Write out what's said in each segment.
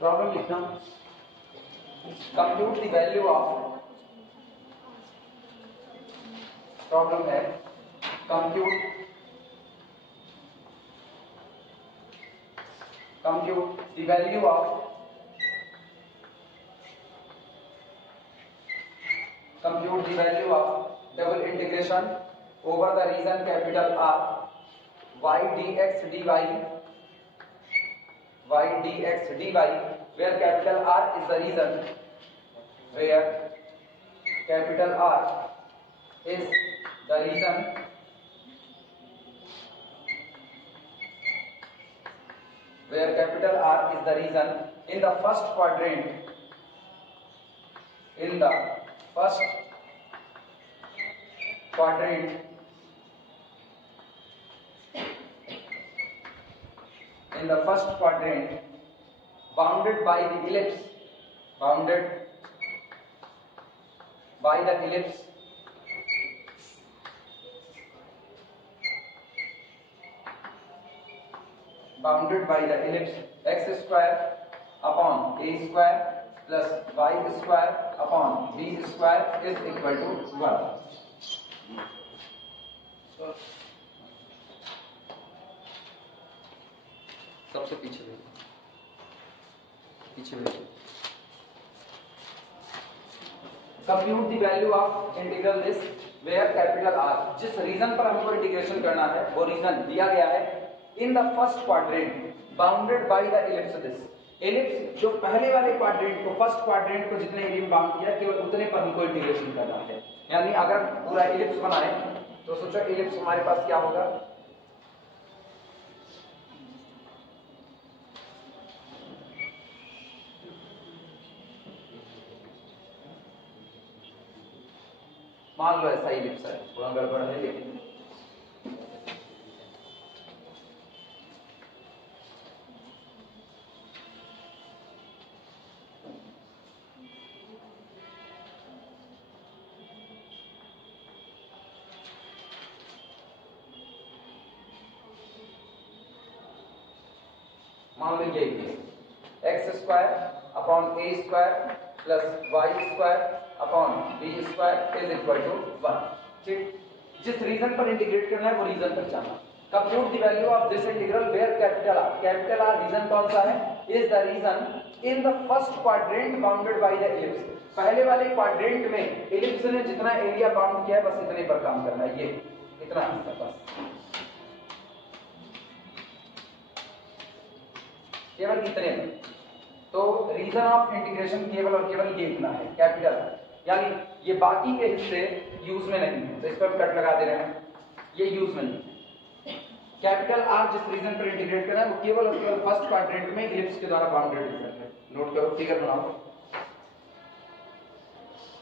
Problem लिखना, compute the value of, problem है compute the value of double integration over the region capital R y dx dy where capital R is the region, where capital R is the region in the first quadrant, bounded by the ellipse, x square upon a square plus y square upon b square is equal to 1. सबसे पीछे compute the value of integral this where capital R, जिस region पर हमको integration करना है वो reason दिया गया है इन the first quadrant bounded by the ellipse this. Ellipse जो पहले वाले क्वाड्रेंट को, फर्स्ट क्वाड्रेंट को जितने एरिया में बाउंड किया केवल उतने पर हमको इंटीग्रेशन करना है। यानी अगर पूरा इलिप्स बनाए तो सोचो इलिप्स हमारे पास क्या होगा, मान लो ऐसा इलिप्स है, थोड़ा गड़बड़ है लेकिन मान लीजिए x square upon a square plus y square upon b square is equal to 1। ठीक, जिस रीजन पर इंटीग्रेट करना है वो रीजन पर जाना। Compute the value of this integral where capital R region कौन सा है, is the region in the first quadrant bounded by the ellipse. पहले वाले क्वाड्रेंट में इलिप्स ने जितना एरिया बाउंड किया है बस इतने पर काम करना है, ये इतना हिस्सा बस, केवल इतने में। तो रीजन ऑफ इंटीग्रेशन केवल और केवल ये इतना है कैपिटल, यानी ये बाकी के हिस्से यूज में नहीं है, तो इस पर कट लगा दे रहे हैं, ये यूज में नहीं है। कैपिटल आर जिस रीजन पर इंटीग्रेट करना है वो केवल और केवल फर्स्ट क्वाड्रेंट में इलिप्स के द्वारा बाउंडेड रीजन है। नोट करो, फिगर बनाओ।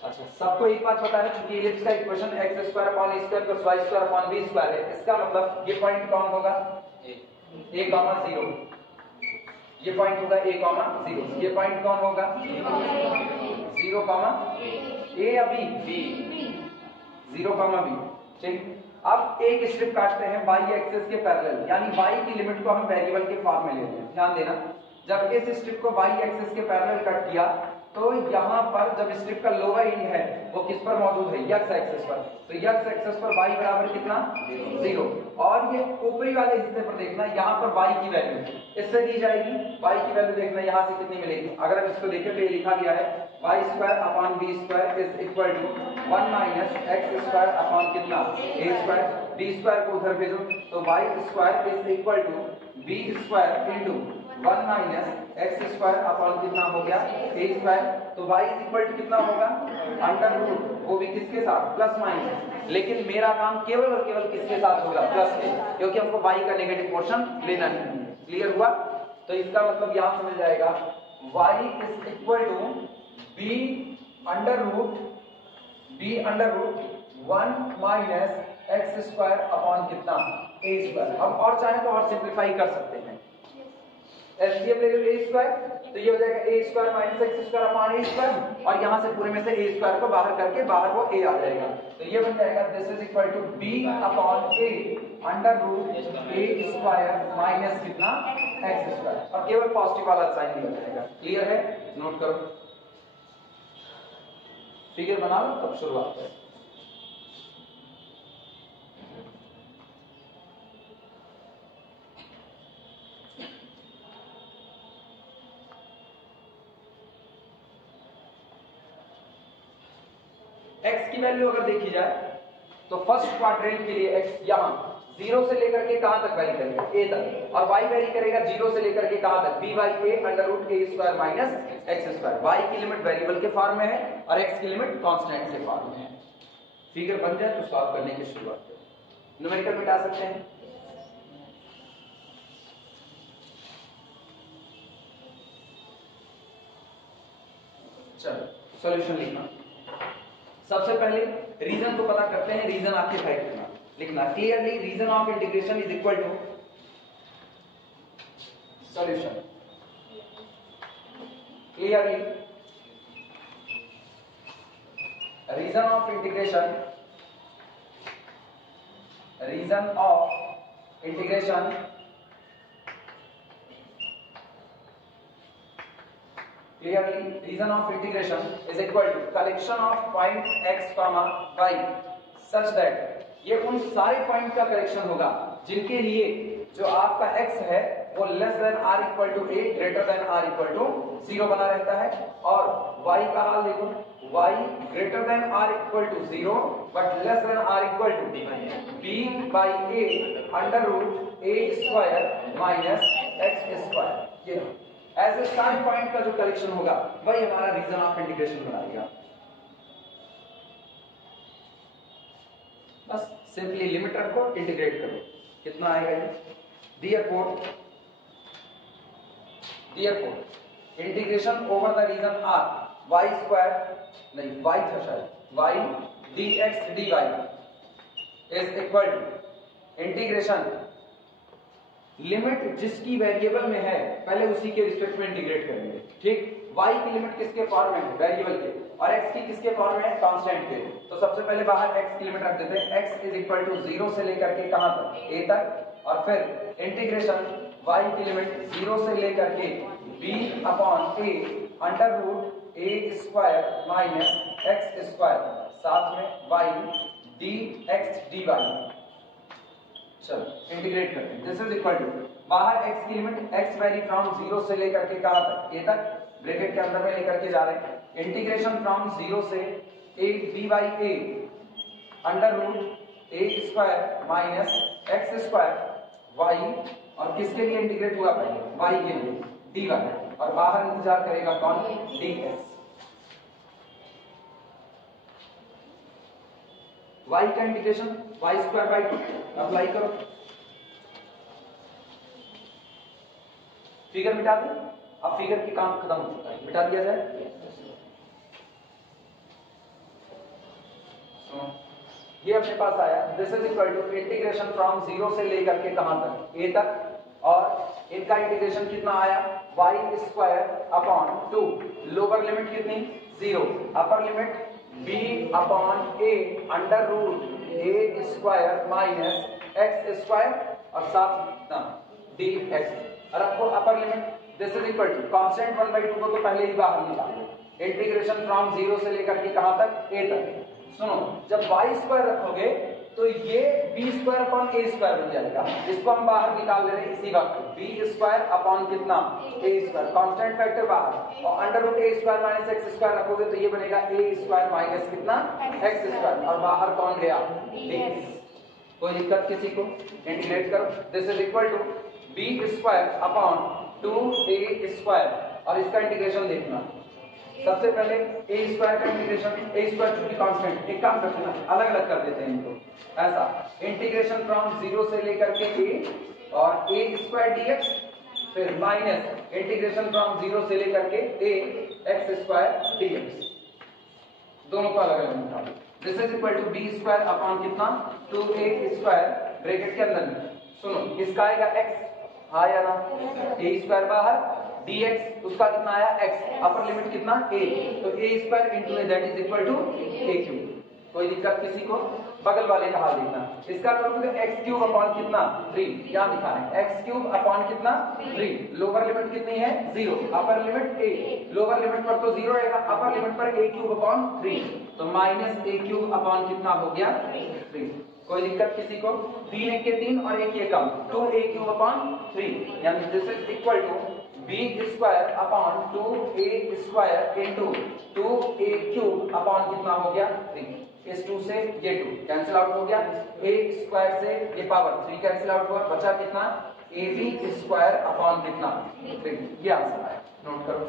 अच्छा, सबको एक बात पता है, क्योंकि इलिप्स का equation x square upon a square plus y square upon b square है। इसका मतलब ये पॉइंट कौन होगा, a, 0। ये पॉइंट होगा a, 0। ये पॉइंट कौन होगा, 0, a या b, 0, b। ठीक, अब एक स्ट्रिप काटते हैं y एक्सिस के पैरेलल, यानी y की लिमिट को हम वेरिएबल के फॉर्म में लेते हैं। ध्यान देना, जब इस स्ट्रिप को y एक्सिस के पैरेलल कट किया तो यहाँ पर जब स्ट्रिप का लोअर एंड है वो किस पर मौजूद है, x एक्सिस पर। तो x एक्सिस पर y बराबर कितना, 0। और ये ऊपरी वाले हिस्से पर देखना, यहाँ पर y की वैल्यू इससे दी जाएगी, y की वैल्यू देखना यहाँ से कितनी मिलेगी। अगर हम इसको देखें तो ये लिखा गया है y square upon b square is equal to 1 minus x square upon कितना, a स्क्वायर। b स्क्वायर को उधर भेजो तो y square is equal to b square into 1 minus x square upon कितना हो गया, a स्क्वायर। तो y इज इक्वल टू कितना होगा, अंडर रूट, वो भी किसके साथ, प्लस माइनस। लेकिन मेरा काम केवल और केवल किसके साथ होगा, प्लस के, क्योंकि हमको y का नेगेटिव पोर्शन लेना है। क्लियर हुआ? तो इसका मतलब यहां से मिल जाएगा y is equal to b under root 1 minus x square upon कितना, a स्क्वायर। हम और चाहें तो और सिंप्लीफाई कर सकते हैं, एलसीएम ले लो a स्क्वायर, तो ये हो जाएगा a square minus x square upon a square, और यहां से पूरे में से a स्क्वायर को बाहर करके बाहर वो a आ जाएगा। तो ये बन जाएगा this is equal to b upon a under root a square minus कितना एक्स स्क्वायर, और केवल पॉजिटिव वाला साइन दिया जाएगा। क्लियर है? नोट करो, फिगर बना लो तब शुरुआत करें। x की वैल्यू अगर देखी जाए तो फर्स्ट क्वाड्रेंट के लिए x यहां 0 से लेकर के कहां तक वेरी करेगा, a तक, और y वेरी करेगा 0 से लेकर के कहां तक, b by a under root a square minus x square. y की लिमिट वेरिएबल के फॉर्म में है और x की लिमिट कांस्टेंट के फॉर्म में है। फिगर बन जाए तो सॉल्व करने की शुरुआत करें। न्यूमेरिकल मिटा सकते हैं। चलो सॉल्यूशन लिखना। सबसे पहले रीजन को पता करते हैं, रीजन आपके फाइव करना लिखना। Clearly region of integration is equal to solution. Clearly region of integration, region of integration clearly region of integration is equal to collection of point x comma y such that ये उन सारे point का collection होगा जिनके लिए जो आपका x है वो less than or equal to a greater than or equal to 0 बना रहता है, और y का हाल देखो, y greater than or equal to 0 but less than or equal to b by a under root a square minus x square. ये ऐसे सारे पॉइंट का जो कलेक्शन होगा वही हमारा रीजन ऑफ इंटीग्रेशन बनाएगा। बस सिंपली लिमिट रखो, इंटीग्रेट करो, कितना आएगा ये। Therefore integration over the region R y square नहीं वाई था शायद y d x d y is equal to integration limit जिसकी वेरिएबल में है पहले उसी के रिस्पेक्ट में इंटीग्रेट करेंगे। ठीक, y की लिमिट किसके फॉर्म में है, वेरिएबल के, और x की किसके फॉर्म में है, कांस्टेंट के। तो सबसे पहले बाहर x की लिमिट रख देते हैं, x इज इक्वल टू 0 से लेकर के कहां तक, a तक, और फिर इंटीग्रेशन y की लिमिट 0 से लेकर के b upon a under root a square minus x square, साथ में y dx dy। चलो इंटीग्रेट करते हैं। दिस इज इक्वल टू बाहर x की लिमिट x वेरी फ्रॉम 0 से लेकर के कहां तक, a तक, ब्रैकेट के अंदर में लेकर के जा रहे हैं। इंटीग्रेशन फ्रॉम 0 से a b by a under root a square minus x square y, और किसके लिए इंटीग्रेट हुआ पहले, y के लिए dy, और बाहर इंतजार करेगा कौन, dx। y का integration y square by 2 apply करो, फिगर मिटा दो। अब फिगर की काम खत्म हो चुका है, मिटा दिया जाए। ये अपने पास आया, this is equal to integration from 0 से लेकर के कहां तक, a तक, और इनका इंटीग्रेशन कितना आया, y square upon 2, lower limit कितनी 0, upper limit b upon a under root a square minus x square, और साथ dx रखो upper limit. This is equal to constant 1/2 को तो पहले ही बाहर निकालो, इंटीग्रेशन फ्रॉम 0 से लेकर के कहां तक, a तक। सुनो, जब y स्क्वायर रखोगे तो ये b square upon a square बन जाएगा, इसको हम बाहर निकाल ले रहे हैं इसी वक्त, b स्क्वायर अपॉन कितना, a स्क्वायर, कांस्टेंट फैक्टर बाहर, और under root a square minus x square रखोगे तो ये बनेगा a स्क्वायर माइनस कितना, एक्स स्क्वायर, और बाहर कौन गया, d। कोई दिक्कत किसी को, इंटीग्रेट करो। This is equal to b square upon 2a square, और इसका इंटीग्रेशन देखना। सबसे पहले a स्क्वायर का इंटीग्रेशन, a स्क्वायर चूंकि कांस्टेंट, एक काम करते हैं अलग अलग कर देते हैं इनको, ऐसा इंटीग्रेशन फ्रॉम 0 से लेकर के a और a स्क्वायर dx, फिर माइनस इंटीग्रेशन फ्रॉम 0 से लेकर के a एक्स स्क्वायर dx, दोनों को अलग अलग निकालो। This is equal to b square upon कितना, 2a स्क्वायर, ब्रैकेट के अंदर में। सुनो, इसका आएगा x, आया ना, a स्क्वायर बाहर, dx उसका कितना आया x, अपर लिमिट कितना a, तो a square into a that is equal to a cube. कोई दिक्कत किसी को? बगल वाले का हाल देखना। इसका करोगे एक्स क्यूब अपॉन कितना 3, क्या दिखा रहे हैं एक्स क्यूब अपॉन कितना 3। लोअर लिमिट कितनी है 0, upper limit a, lower limit पर तो 0 रहेगा, अपर लिमिट पर a क्यूब अपॉन 3, तो माइनस a क्यूब अपॉन कितना हो गया 3। कोई दिक्कत किसी को? 3 एक के 3 और एक ये कम 2a क्यूब अपॉन 3, यानी this is equal to b square upon 2a square into 2a cube upon कितना हो गया 3। इस 2 से ये 2 कैंसिल आउट हो गया, a स्क्वायर से ये पावर 3 कैंसिल आउट हुआ, बचा कितना ab स्क्वायर अपॉन कितना 3। ये आंसर आया, नोट करो।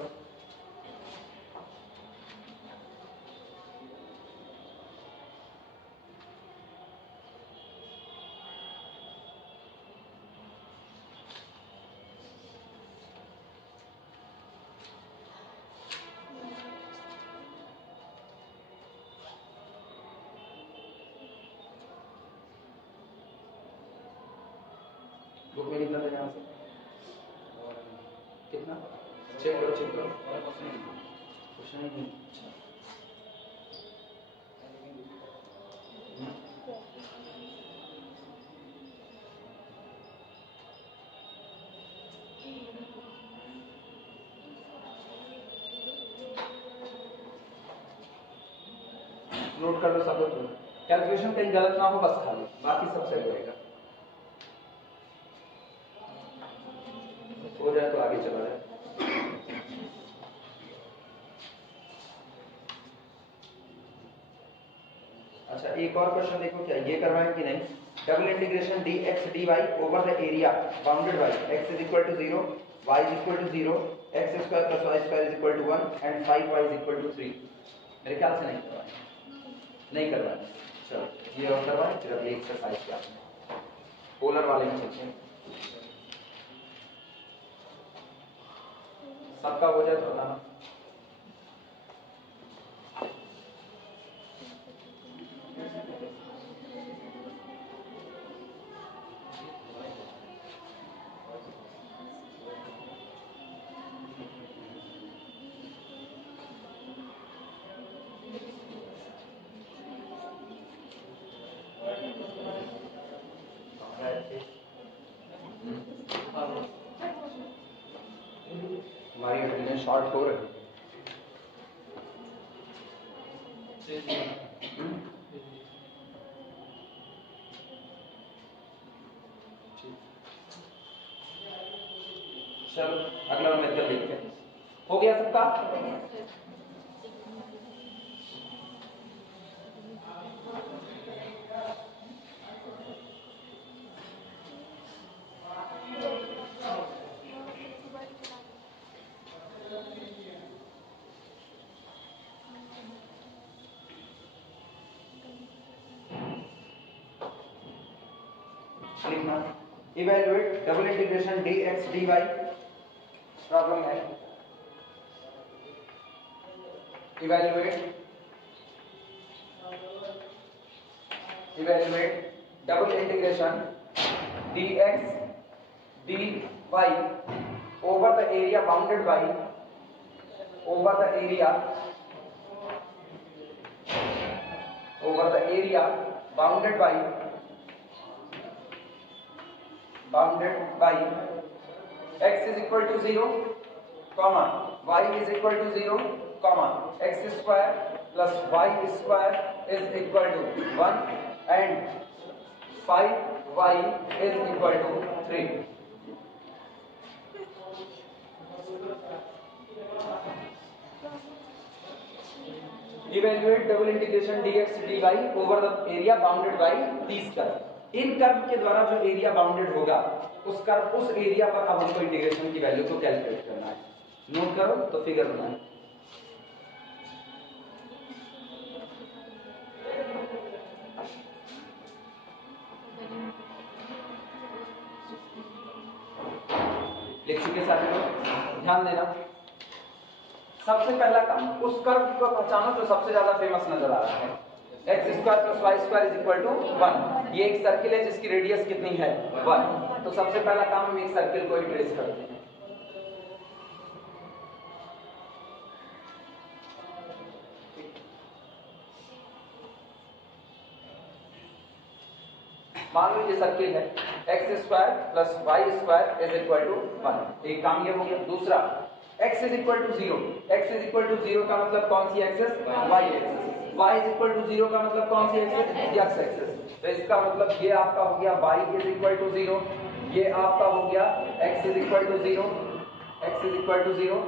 बुक में निकला था यहाँ से कितना? चेक करो क्वेश्चन नहीं। नोट कर लो सब लोग, कैलकुलेशन कहीं गलत ना हो बस खाली, बाकी सब सही रहेगा। हो जाए तो आगे चला जाए। अच्छा एक और क्वेश्चन देखो, क्या ये करवाएं कि नहीं? Double integration dx dy over the area bounded by x is equal to 0, y is equal to 0, x square plus y square is equal to 1 and 5y is equal to 3। मेरे ख्याल से नहीं करवाएं, नहीं करवाएं। चलो ये और करवाएं, फिर अभी एक्सरसाइज क्या पोलर वाले में चलते हैं। सबका हो जाए तो बताना। हमारी अटेंडेंस शॉर्ट हो रही चलो अगला मेथड देखते हैं। हो गया सबका? लिखना evaluate double integration dx dy problem है। Evaluate double integration dx dy over the area bounded by x is equal to 0, comma y is equal to 0, comma x square plus y square is equal to 1 and 5y is equal to 3. Evaluate double integration dx dy over the area bounded by these curve. In curve के द्वारा जो area bounded होगा उस curve उस area पर अब हमको integration की वैल्यू को कैलकुलेट करना है। नोट करो तो फिगर बनाए। लिख चुके सारे लोग? ध्यान देना। सबसे पहला काम उस कर्व को पहचानो जो सबसे ज्यादा फेमस नजर आ रहा है। X square plus y square is equal to 1। ये एक सर्किल है जिसकी रेडियस कितनी है 1। तो सबसे पहला काम हम एक सर्किल को ट्रेस करते हैं। मान लो ये सर्किल है x square plus y square is equal to 1, एक काम ये हो गया। दूसरा x is equal to 0, x is equal to 0 का मतलब कौन सी axis, y axis, y is equal to 0 का मतलब कौन सी एक्सिस, x एक्सिस। तो इसका मतलब ये आपका हो गया y इज इक्वल टू 0, ये आपका हो गया x is equal to 0, x is equal to 0।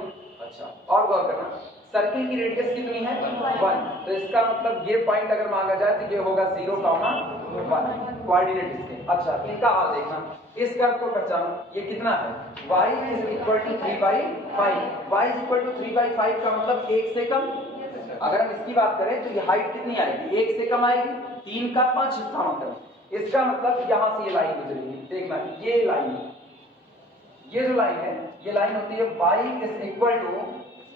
अच्छा, और गौर करना सर्किल की रेडियस कितनी है 1, तो इसका मतलब ये पॉइंट अगर मांगा जाए तो ये होगा 0, 1 कोऑर्डिनेट इसके। अच्छा, इनका हाल देखना, इस कर्व को पहचानो, ये कितना है y is equal to 3/5, y is equal to 3/5 का मतलब 1 से कम। अगर हम इसकी बात करें तो ये हाइट कितनी आएगी, 1 से कम आएगी, 3 का 5 स्थानांतरण। इसका मतलब यहां से ये लाइन गुजरेगी, देखना ये लाइन, ये जो लाइन है ये लाइन होती है y इज इक्वल टू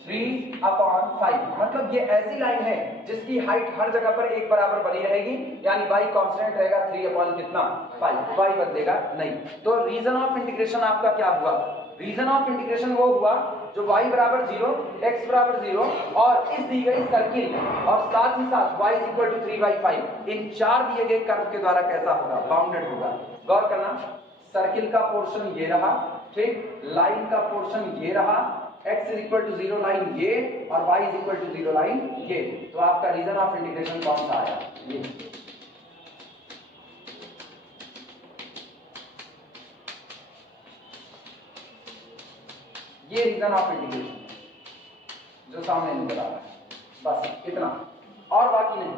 3/5, मतलब ये ऐसी लाइन है जिसकी हाइट हर जगह पर एक बराबर बनी रहेगी, यानी y कांस्टेंट रहेगा 3/5, y बदलेगा नहीं। तो रीजन ऑफ इंटीग्रेशन आपका क्या हुआ, रीजन ऑफ इंटीग्रेशन वो हुआ जो y बराबर 0, x बराबर 0 और इस दी गई सर्किल और साथ ही साथ y इज इक्वल टू 3/5, इन चार दिए गए कर्व के द्वारा कैसा होगा, बाउंडेड होगा। गौर करना, सर्किल का पोर्शन ये रहा, ठीक, लाइन का पोर्शन ये रहा, x is equal to 0 line ये और y is equal to 0 line ये। तो आपका रीजन ऑफ इंटीग्रेशन कौन सा आया, ये रीजन ऑफ इंटीग्रेशन जो सामने निकल आ रहा है, बस इतना और बाकी नहीं,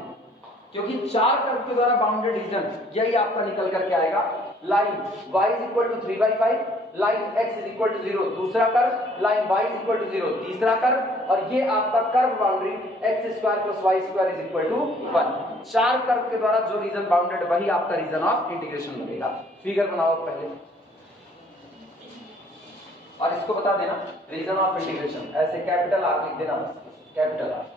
क्योंकि चार कर्व के द्वारा बाउंडेड रीजन यही आपका निकल करके आएगा। Line y is equal to 3/5, line x is equal to 0 दूसरा curve, line y is equal to 0 तीसरा कर्व, और ये आपका curve boundary x square plus y square is equal to 1। चार कर्व के द्वारा जो रीजन बाउंडेड वही आपका रीजन ऑफ इंटीग्रेशन बनेगा। फिगर बनाओ पहले और इसको बता देना रीजन ऑफ इंटीग्रेशन, ऐसे कैपिटल आर लिख देना, बस कैपिटल आर।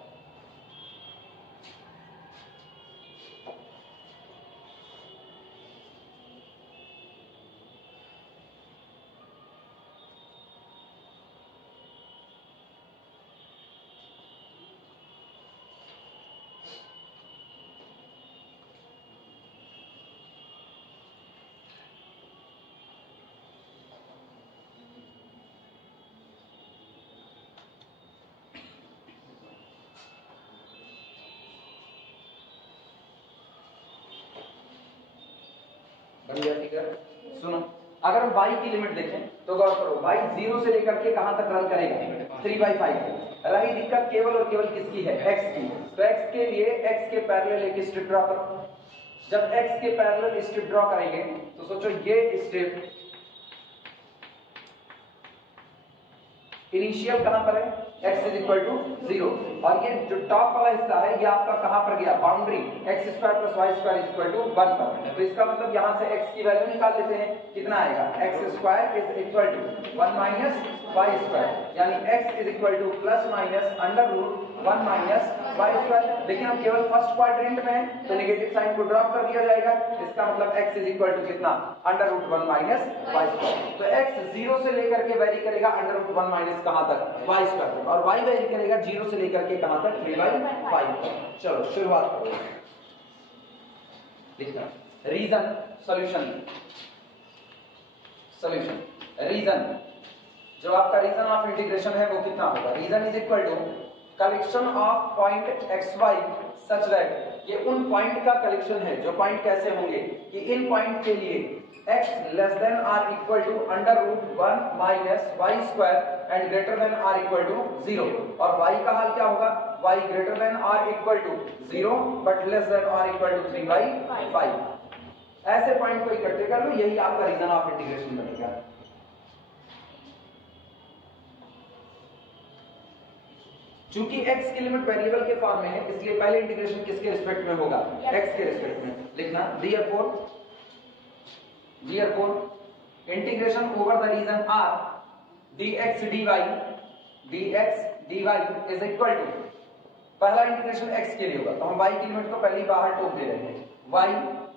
सुनो, अगर हम y की लिमिट देखें तो गौर करो, y 0 से लेकर के कहां तक रन करेगा, 3/5। रही दिक्कत केवल और केवल किसकी है, x की। तो x के लिए x के पैरेलल एक स्ट्रिप ड्रॉ करो। जब x के पैरेलल स्ट्रिप ड्रॉ करेंगे तो सोचो ये स्ट्रिप इनिशियल कहां पर है, x इज इक्वल टू 0, और ये जो टॉप वाला हिस्सा है ये आपका कहां पर गया, boundary x square plus y square is equal to 1 पर। तो इसका मतलब यहां से x की वैल्यू निकाल लेते हैं, कितना आएगा, x square is equal to 1 minus y square, यानी x is equal to plus minus under root 1 minus y square. लेकिन हम केवल फर्स्ट क्वाड्रेंट में हैं तो नेगेटिव साइन को ड्रॉप कर दिया जाएगा, इसका मतलब x इज इक्वल टू कितना, under root 1 minus y square. तो x 0 से लेकर के वेरी करेगा अंडर रूट 1 माइनस कहां तक, y स्क्वायर तक, और y वेरी करेगा 0 से लेकर के कहां तक, 3/5। चलो शुरुआत करो, लिखना रीजन, सॉल्यूशन, सॉल्यूशन, रीजन, जो आपका रीजन ऑफ इंटीग्रेशन है वो कितना होगा, region is equal to collection of point xy such that, ये उन पॉइंट का कलेक्शन है जो पॉइंट कैसे होंगे कि इन पॉइंट के लिए x less than or equal to under root 1 minus y square and greater than or equal to 0, और y का हाल क्या होगा, y greater than or equal to 0 but less than or equal to 3/5। ऐसे point को इकट्ठे कर लो, यही आपका रीजन ऑफ इंटीग्रेशन बनेगा। चूंकि x की लिमिट वेरिएबल के फॉर्म में है इसलिए पहले इंटीग्रेशन किसके रिस्पेक्ट में होगा, x के रिस्पेक्ट में। लिखना therefore integration over the region r dx dy is equal to, पहला इंटीग्रेशन x के लिए होगा तो हम y की लिमिट को पहले ही बाहर टोक दे रहे हैं, y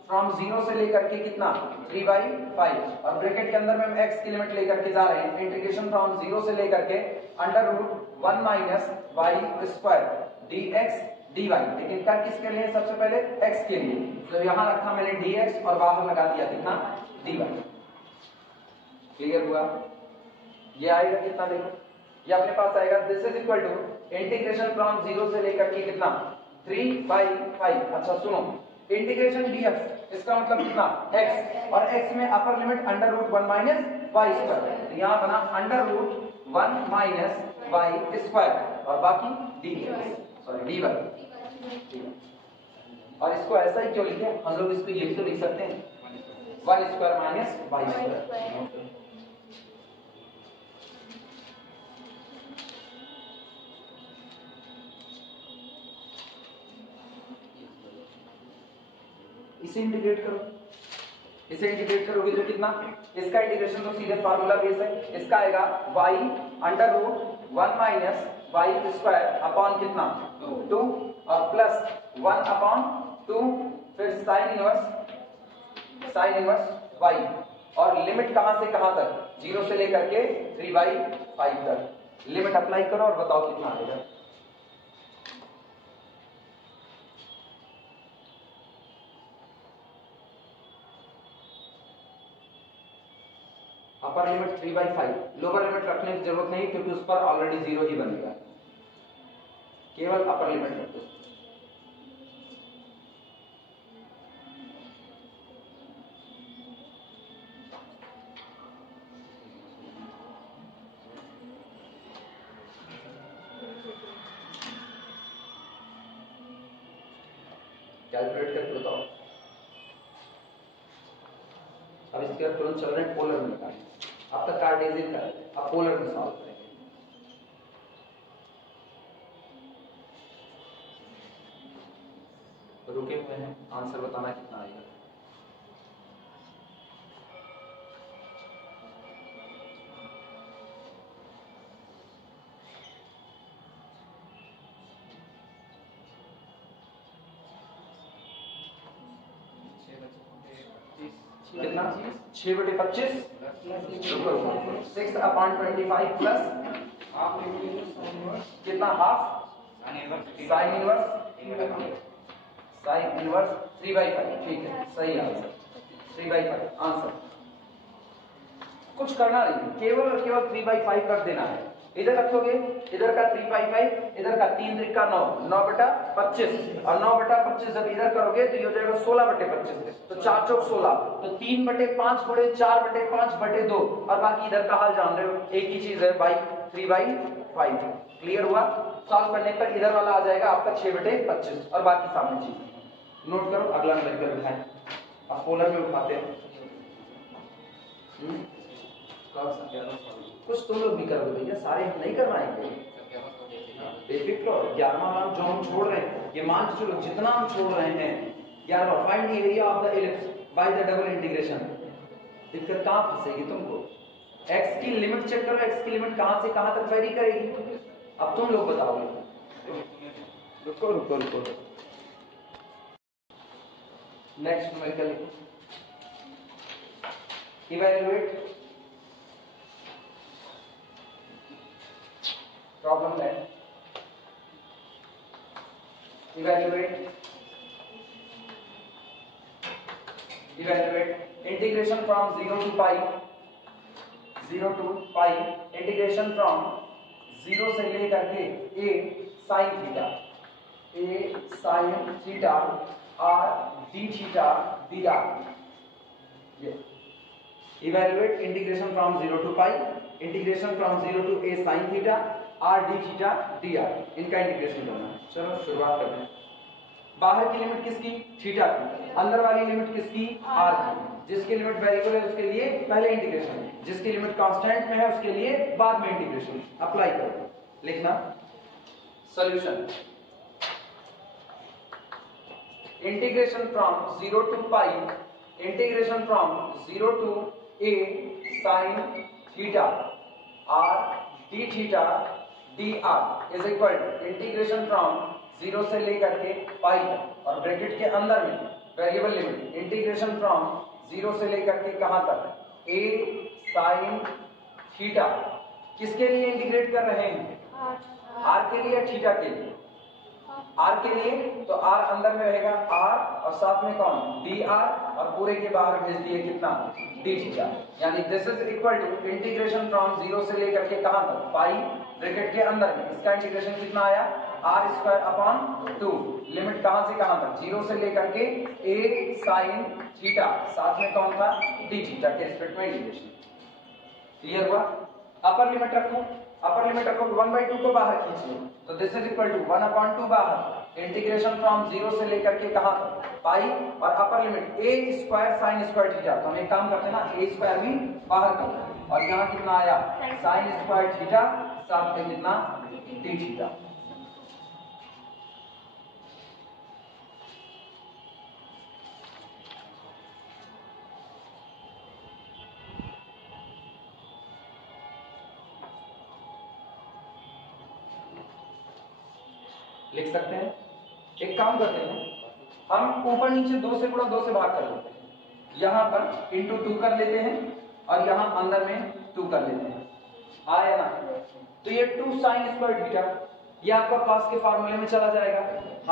फ्रॉम 0 से लेकर के कितना, 3/5, और ब्रैकेट के अंदर में हम x की लिमिट लेकर के जा रहे हैं, इंटीग्रेशन फ्रॉम 0 से लेकर के under root 1 minus y square dx dy, लेकिन कर किसके लिए सबसे पहले x के लिए, तो यहां रखा मैंने dx और बाहर लगा दिया कितना dy। क्लियर हुआ? ये आएगा कितना, देखो ये अपने पास आएगा this is equal to integration from 0 से लेकर के कितना 3/5। अच्छा सुनो, इंटीग्रेशन dx इसका मतलब कितना x, और x में upper limit √1 minus y square, तो यहां बना √1 माइनस y स्क्वायर और बाकी dx सॉरी dy। और इसको ऐसा ही क्यों लिखे, हम लोग इसको ये भी तो लिख सकते हैं 1 स्क्वायर माइनस y स्क्वायर। इसे इंटीग्रेट करो, इसे इंटीग्रेट करोगे तो कितना, इसका इंटीग्रेशन तो सीधे फार्मूला बेस है, इसका आएगा y √1 minus y square upon कितना 2 और प्लस 1/2 फिर साइन इनवर्स y, और लिमिट कहां से कहां तक 0 से लेकर के 3/5 तक। लिमिट अप्लाई करो और बताओ कितना आएगा। अपर लिमिट 3/5, लोअर लिमिट रखने की जरूरत नहीं क्योंकि उस पर ऑलरेडी 0 ही बनेगा, केवल अपर लिमिट रख दो। कैलकुलेट करके बताओ। अब इसके बाद तुरंत चल रहे हैं पोलर में निकालने, अब तक कार्टेशियन का, अब पोलर में सॉल्व करेंगे। रुके हुए हैं, आंसर बताना कितना आएगा। कितना 6/25 6/25 प्लस कितना हाफ साइन इनवर्स 3/5। ठीक है, सही आंसर 3/5 आंसर। कुछ करना नहीं, केवल और केवल 3/5 कर देना है। इधर रखोगे, इधर का 3/5, इधर का 3 3 का 9 9/25 और 9/25 जब इधर करोगे तो ये हो जाएगा 16/25, तो 4 चौक 16, तो 3/5 गुणे 4/5/2 और बाकी इधर का हाल जान रहे हो, एक ही चीज है बाई 3/5। क्लियर हुआ? सॉल्व करने पर इधर वाला आ जाएगा आपका 6/25 और बाकी सामने चीज नोट करो। अगला नंबर उठाएं, अब पोलर में उठाते हैं। कुछ तुम लोग भी करोगे भैया, सारे हम नहीं करवाएंगे, बेफिक्र हो। 11वां जो हम छोड़ रहे हैं, ये मान के चलो जितना हम छोड़ रहे हैं 11वां, find the area of the ellipse by the double integration. दिक्कत कहां फंसेगी तुमको, x की लिमिट चेक करो, x की लिमिट कहां से कहां तक वेरी करेगी, अब तुम लोग बताओगे। रुको next numerical evaluate problem that evaluate integration from 0 to pi integration from 0 से लेकर के a sin theta r d theta dr। ये evaluate integration from 0 to pi integration from 0 to a sin theta r d theta dr, इनका integration करना है। चलो शुरुआत करते हैं। बाहर की लिमिट किसकी, थीटा की, अंदर वाली लिमिट किसकी, r की। जिसकी लिमिट वेरिएबल है उसके लिए पहले इंटीग्रेशन, जिसकी लिमिट कांस्टेंट में है उसके लिए बाद में इंटीग्रेशन। अप्लाई करो, लिखना solution. Integration from 0 to pi integration from 0 to a sin theta r d theta dr is equal to integration from 0 से लेकर के पाई तक और ब्रैकेट के अंदर में वेरिएबल लिमिट इंटीग्रेशन फ्रॉम 0 से लेकर के कहां तक a sin थीटा। किसके लिए इंटीग्रेट कर रहे हैं, r के लिए, थीटा के लिए, आर के लिए तो आर अंदर में रहेगा आर और साथ में कौन डी आर और पूरे के बाहर भेज दिए कितना डी थीटा, यानी this is equal to integration from 0 से लेकर के कहां तक पाई ब्रैकेट के अंदर में इसका इंटीग्रेशन कितना आया आर स्क्वायर अपॉन 2, लिमिट कहां से कहां तक 0 से लेकर के a sin थीटा साथ में कौन था डी थीटा के रिस्पेक्ट में इंटीग्रेशन। क्लियर हुआ? अपर लिमिट रखो 1/2 को बाहर खींचिए तो दिस इज इक्वल टू 1/2 बाहर इंटीग्रेशन फ्रॉम 0 से लेकर के कहां तक पाई और upper limit a square sin square theta, तो हम एक काम करते हैं ना a स्क्वायर भी बाहर कर और यहां कितना आया sin स्क्वायर थीटा साथ में कितना d थीटा। लिख सकते हैं। एक काम करते हैं हम ऊपर नीचे 2 से गुणा 2 से भाग कर लेते हैं, यहां पर इंटू 2 कर लेते हैं और यहां अंदर में 2 कर लेते हैं, आया ना? तो ये 2 sin स्क्वायर थीटा ये आपका cos के फार्मूले में चला जाएगा,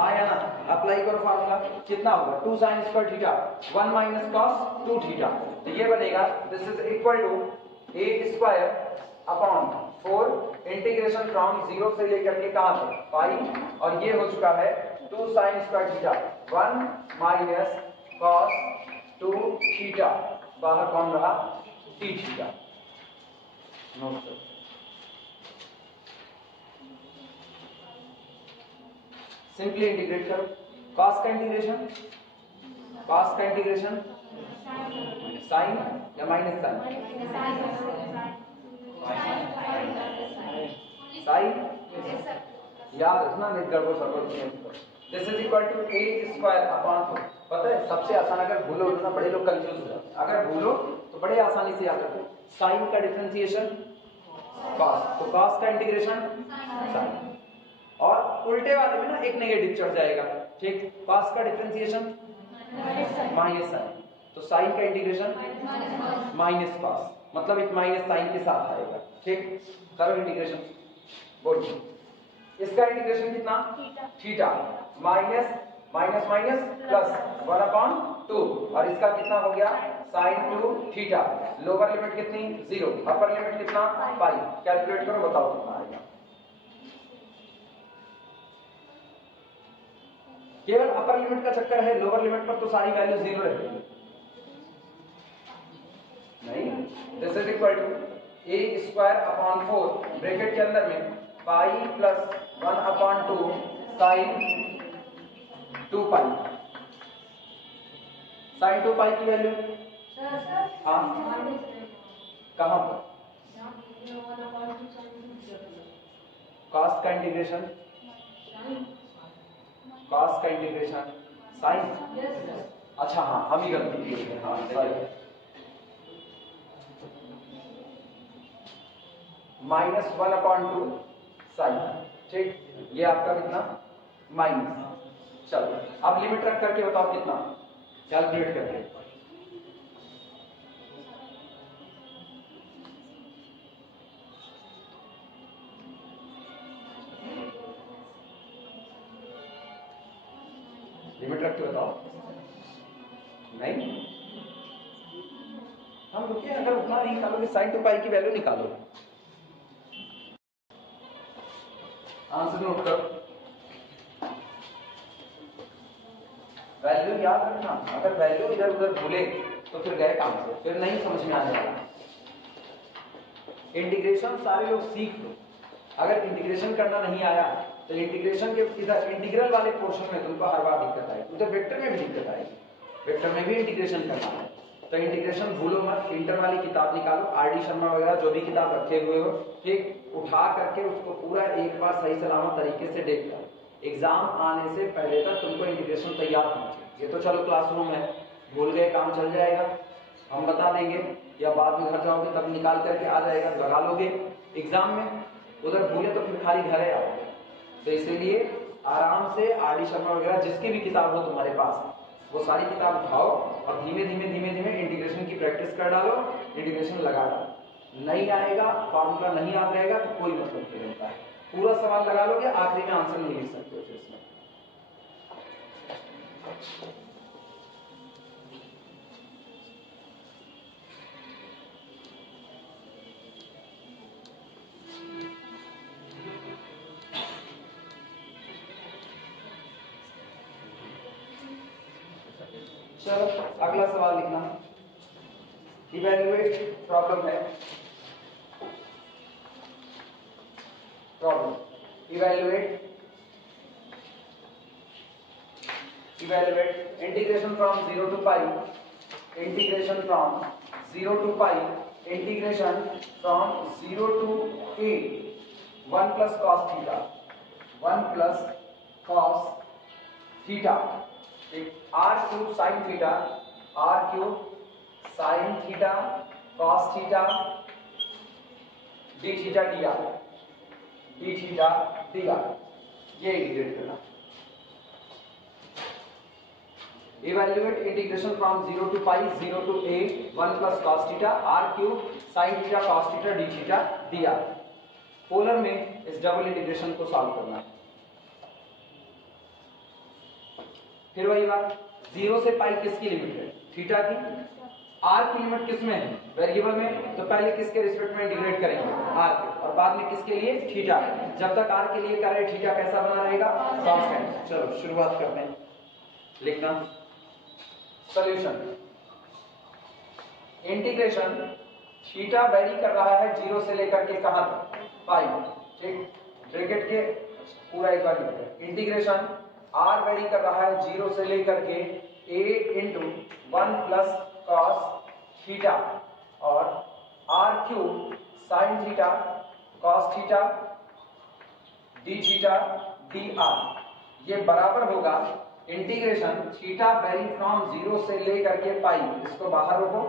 आया ना? अप्लाई करो फार्मूला, कितना होगा 2 sin square theta 1 minus cos 2 theta, तो ये बनेगा this is equal to a square upon 4 integration from 0 से लेकर के कहां तक पाई और ये हो चुका है 2 sin square theta 1 minus cos 2 theta, बाहर कौन रहा d थीटा। नोट करो सिंपली इंटीग्रेट करो cos का इंटीग्रेशन sin या माइनस साइन याद रखना नहीं गड़बड़ सड़बड़। This is equal to a square upon 4, पता है सबसे आसान, अगर भूलो ना बड़े लोग कंफ्यूज हो जाते हैं, अगर भूलो तो बड़े आसानी से याद रखो साइन का डिफरेंशिएशन cos, तो cos का इंटीग्रेशन साइन और उल्टे वाले में ना एक नेगेटिव चढ़ जाएगा, ठीक, cos का डिफरेंशिएशन माइनस साइन, तो साइन का इंटीग्रेशन माइनस cos, मतलब एक माइनस साइन के साथ आएगा, ठीक, करो इंटीग्रेशन बोल। इसका इंटीग्रेशन कितना theta minus minus minus plus 1/2 और इसका कितना हो गया sin 2 थीटा, लोअर लिमिट कितनी 0 अपर लिमिट कितना पाई, कैलकुलेट करो बताओ कितना आएगा। केवल अपर लिमिट का चक्कर है, लोअर लिमिट पर तो सारी वैल्यू 0 रहेगी नहीं। This is equal to a square upon 4 bracket के अंदर में pi plus 1/2 sine 2 pi, sine 2 pi की वैल्यू हाँ कहां पर cos का इंटीग्रेशन साइन, अच्छा हाँ हम ही गलती की है, हाँ सॉरी -1/2 साइन, ठीक, ये आपका कितना माइनस। चलो अब लिमिट रख करके बताओ कितना, कैलकुलेट करके लिमिट रख के बताओ। नहीं हम रुकिए, अगर उतना नहीं निकालोगे sin 2 पाई की वैल्यू निकालो, आंसर नोट करो, वैल्यू याद रखना, अगर वैल्यू इधर उधर भूले तो फिर गए काम से, फिर नहीं समझ में आने वाला। इंटीग्रेशन सारे लोग सीख लो, अगर इंटीग्रेशन करना नहीं आया तो इंटीग्रेशन के इधर इंटीग्रल वाले पोर्शन में तुमको हर बार दिक्कत आएगी, उधर वेक्टर में भी दिक्कत आएगी, वेक्टर में भी इंटीग्रेशन करना है तो इंटीग्रेशन भूलो मत, इंटर वाली किताब निकालो, आर.डी. शर्मा वगैरह जो भी किताब रखे हुए हो, ठीक, उठा करके उसको पूरा एक बार सही सलामत तरीके से देख लो, एग्जाम आने से पहले तक तुमको इंटीग्रेशन तैयार होना चाहिए। ये तो चलो क्लासरूम है, भूल गए काम चल जाएगा, हम बता देंगे या बाद में घर जाओगे तब निकाल करके आ जाएगा, लगा लोगे एग्जाम में, उधर भूले तो फिर खाली घर आओगे। तो इसीलिए आराम से आर.डी. शर्मा वगैरह जिसकी भी किताब हो तुम्हारे पास वो सारी किताब उठाओ और धीमे धीमे इंटीग्रेशन की प्रैक्टिस कर डालो, इंटीग्रेशन लगा डालो। नहीं आएगा, फार्मूला नहीं याद रहेगा तो कोई मतलब नहीं होता है, पूरा सवाल लगा लोगे, आखिरी में आंसर नहीं लिख सकते हो फिर इसमें। चलो अगला सवाल लिखना। इवैल्यूएट प्रॉब्लम है, problem evaluate integration from 0 to pi, integration from 0 to pi, integration from 0 to a 1 plus cos theta, 1 plus cos theta, r cube sin theta, r cube sin theta cos theta d theta dr, d theta dr, ये integrate करना। Evaluate integration from 0 to pi, 0 to a 1 plus cos theta, r cube sin theta cos theta d theta dr। Polar में इस double integration को solve करना है। फिर वही बात, 0 से पाई किसकी लिमिट है? थीटा की। r की लिमिट किसमें है? वेरिएबल में। तो पहले किसके रिस्पेक्ट में इंटीग्रेट करेंगे? r के, और बाद में किसके लिए? थीटा। जब तक r के लिए करें थीटा कैसा बना रहेगा? कांस्टेंट। चलो शुरुआत करते हैं। लिखना सॉल्यूशन। इंटीग्रेशन थीटा वेरी कर रहा है 0 से लेकर के कहां तक? पाई। ठीक, ब्रैकेट के पूरा एक बार लिखते हैं। इंटीग्रेशन r वेरी कर रहा है 0 से लेकर के a into 1 plus cos theta और r cube sign theta cos theta d theta d are. ये बराबर होगा इंटीग्रेशन थीटा वेरी फ्रॉम 0 से लेकर के पाई, इसको बाहर रखो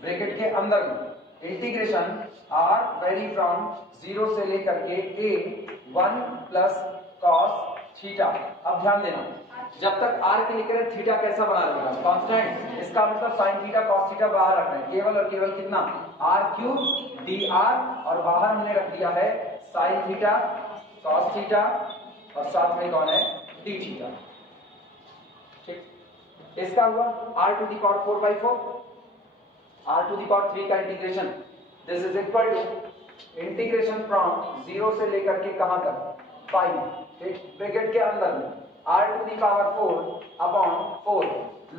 ब्रैकेट के अंदर में, इंटीग्रेशन r वेरी फ्रॉम 0 से लेकर के a 1 प्लस कॉस थीटा। अब ध्यान देना, जब तक r के लिए थीटा कैसा बना रहेगा? कांस्टेंट। इसका मतलब साइन थीटा कॉस थीटा बाहर रखना है, केवल और केवल कितना? r क्यूब dr, और बाहर हमने रख दिया है साइन थीटा कॉस थीटा और साथ में कौन है? d theta. इसका हुआ r to the power 4/4, r to the power 3 का integration. This is equal to integration from 0 से लेकर के कहां तक? पाई। ब्रैकेट के अंदर में r to the power 4 upon 4।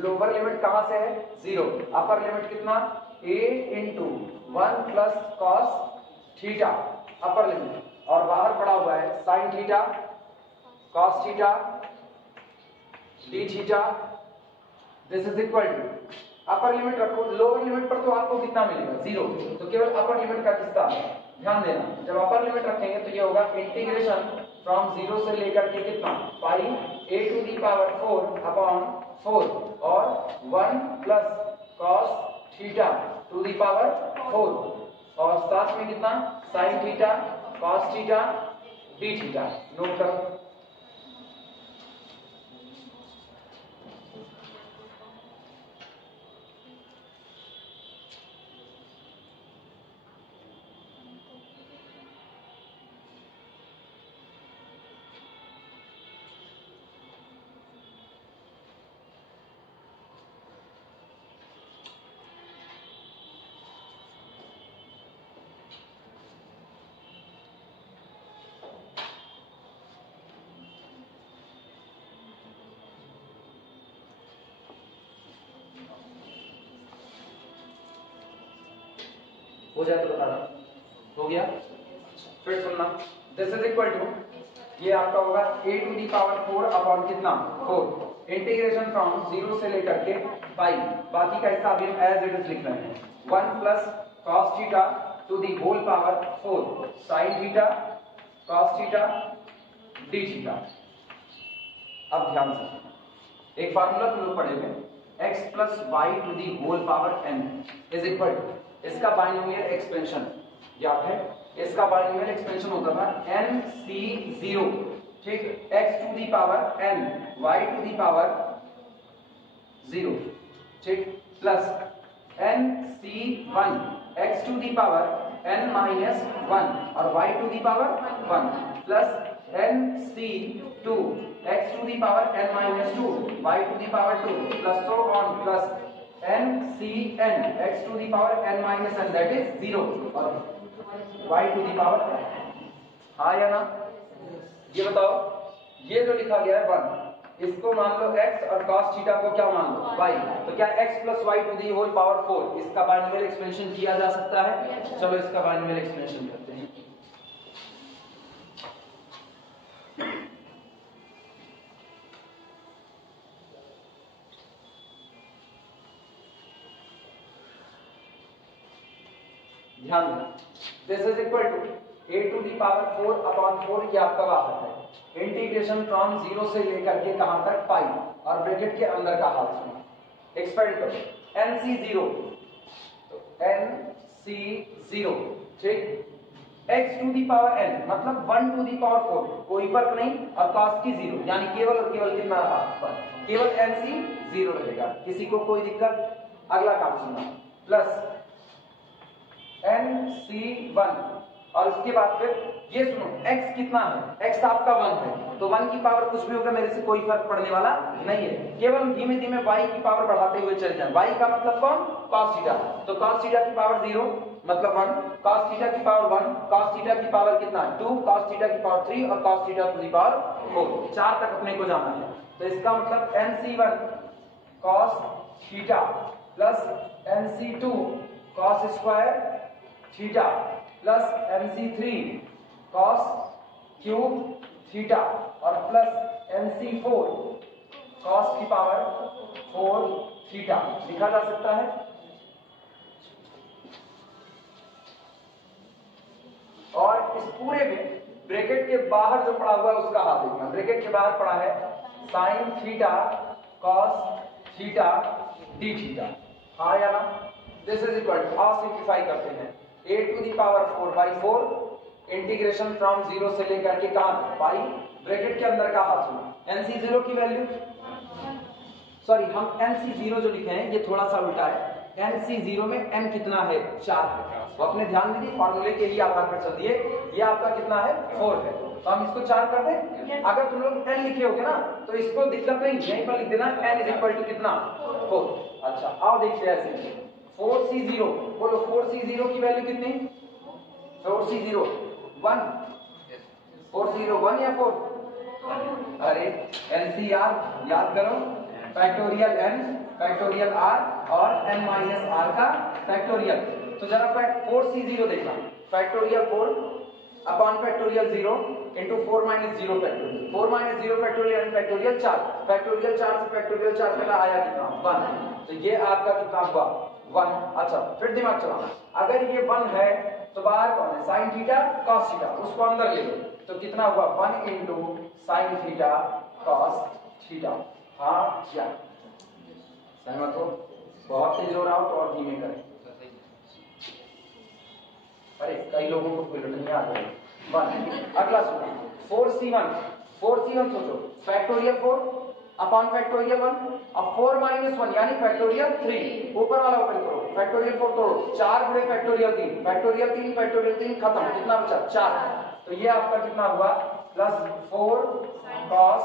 Lower limit कहां से है? 0। अपर लिमिट कितना? a into 1 plus cos theta upper limit, और बाहर पड़ा हुआ है sine theta cos theta d theta. This is equal to, upper limit रखो, लोअर लिमिट पर तो आपको कितना मिलेगा? 0। तो केवल अपर लिमिट का किस्सा ध्यान देना। जब अपर लिमिट रखेंगे तो ये होगा इंटीग्रेशन फ्रॉम 0 से लेकर के कितना? Pi a to the power 4 upon 4 और 1 plus cos theta to the power 4 और साथ में कितना? Sine theta cos theta d theta. Note करो। हो जाए तो बताना। हो गया? फिर सुनना, दिस इज इक्वल टू, ये आपका होगा a to the power 4 upon कितना? 4। इंटीग्रेशन फ्रॉम 0 से लेकर के पाई, बाकी का हिस्सा अभी हम एज इट इज लिख रहे हैं। 1 plus cos theta to the whole power 4 sine theta cos theta d theta. अब ध्यान से सुनना, एक फार्मूला तुम लोग पढ़े हुए, x plus y to the whole power n is equal to, इसका बाइनोमियल एक्सपेंशन याद है? इसका बाइनोमियल एक्सपेंशन होता था nc0, ठीक, x to the power n y to the power 0, ठीक, plus nc1 x to the power n minus 1 और y to the power 1 plus nc2 x to the power n minus 2 y to the power 2 plus so on plus ncn x to the power n minus n that is 0 और y to the power हाँ या ना। ये बताओ ये जो लिखा गया है 1 इसको मान लो x और cos थीटा को क्या मान लो y, तो क्या x plus y to the whole power 4 इसका बाइनोमियल एक्सपेंशन किया जा सकता है। चलो इसका बाइनोमियल एक्सपेंशन करते हैं। ध्यान देना this is equal to a to the power 4 upon 4 ये आपका बाहर है इंटीग्रेशन फ्रॉम 0 से लेकर के कहां तक पाई और ब्रैकेट के अंदर का हाफ सुना एक्सपेंड करो nc0 तो nc0 ठीक x to the power n मतलब 1 टू दी पावर 4 कोई फर्क नहीं और cos की 0 यानी केवल और केवल कितना रहा केवल nc0 रहेगा किसी को कोई दिक्कत। अगला काम सुनना प्लस nc1 और उसके बाद फिर ये सुनो x कितना है x आपका 1 है तो 1 की पावर कुछ भी होगा मेरे से कोई फर्क पड़ने वाला नहीं है केवल धीमे धीमे y की पावर बढ़ाते हुए चल जाए। y का मतलब कौन cos थीटा तो cos थीटा की पावर 0 मतलब 1 cos थीटा की पावर 1 cos थीटा की पावर कितना 2 cos थीटा की पावर 3 और cos theta to the power 4 4 तक अपने को जाना है। तो इसका मतलब nc1 cos theta plus nc2 cos square theta plus nc3 cos cube theta और प्लस nc4 cos की पावर 4 थीटा लिखा जा सकता है। और इस पूरे में ब्रैकेट के बाहर जो पड़ा हुआ है उसका हाथ देखना ब्रैकेट के बाहर पड़ा है sin theta cos theta d theta हाँ या ना। दिस इज इक्वल टू आप सिंप्लीफाई करते हैं a to the power 4/4 integration from 0 से लेकर के कहां तक पाई ब्रैकेट के अंदर का हाफ सुना nc0 की वैल्यू सॉरी हम nc0 जो लिखे हैं ये थोड़ा सा उल्टा है nc0 में n कितना है 4 है तो अपने ध्यान दीजिए फॉर्मूले के ही आधार पर चल दिए ये आपका कितना है 4 है तो हम इसको 4 कर दें। अगर तुम लोग n लिखे होगे ना तो इसको दिक्कत नहीं यहीं पर लिख देना n इज इक्वल टू कितना 4। अच्छा आओ देखते हैं ऐसे 4c0 बोलो 4c0 की वैल्यू कितनी 4c0 1 4c0 1 या 4 अरे NCR याद करो फैक्टोरियल n फैक्टोरियल r और n माइनस r का फैक्टोरियल। तो जरा 4c0 देखना factorial 4 upon factorial 0 into 4 minus 0 factorial 4 minus 0 factorial and factorial 4 factorial 4 से फैक्टोरियल 4 का आया कितना 1 तो ये आपका कितना हुआ 1। अच्छा फिर दिमाग चलाना अगर ये 1 है तो बाहर कौन है sin थीटा cos थीटा उसको अंदर ले लो तो कितना हुआ 1 into sin theta cos theta हाँ या सहमत हो। बहुत तेज हो रहा हो तो और धीमे करें अरे कई लोगों को कोई नहीं आ रही 1। अगला सुनो 4c1 सोचो फैक्टोरियल 4 अपॉन फैक्टोरियल 1 अब 4 माइनस 1 यानी फैक्टोरियल 3 ऊपर वाला ओपन करो फैक्टोरियल 4 तोड़ो 4 गुणे फैक्टोरियल 3 फैक्टोरियल 3 खत्म कितना बचा 4 तो ये आपका कितना हुआ प्लस 4 cos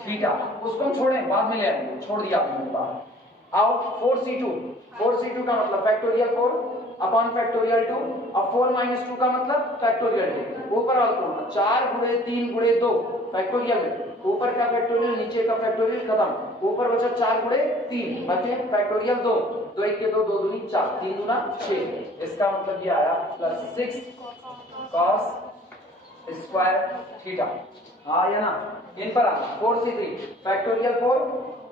थीटा उसको हम छोड़ें बाद में ले आएंगे छोड़ दिया आपने मेरे पास। आओ 4c2 का मतलब फैक्टोरियल 4 अपॉन फैक्टोरियल 2 अब 4 माइनस 2 का मतलब फैक्टोरियल 2 ऊपर वाला करो 4 गुणे 3 गुणे 2 फैक्टोरियल में ऊपर का फैक्टोरियल नीचे का फैक्टोरियल खत्म ऊपर बचा 4 गुणे 3 बचे फैक्टोरियल 2 2 1 के 2 2 दूनी 4 3 दूना 6 इसका मतलब ये आया प्लस 6 cos स्क्वायर थीटा हाँ या ना। इन पर आना 4c3 factorial 4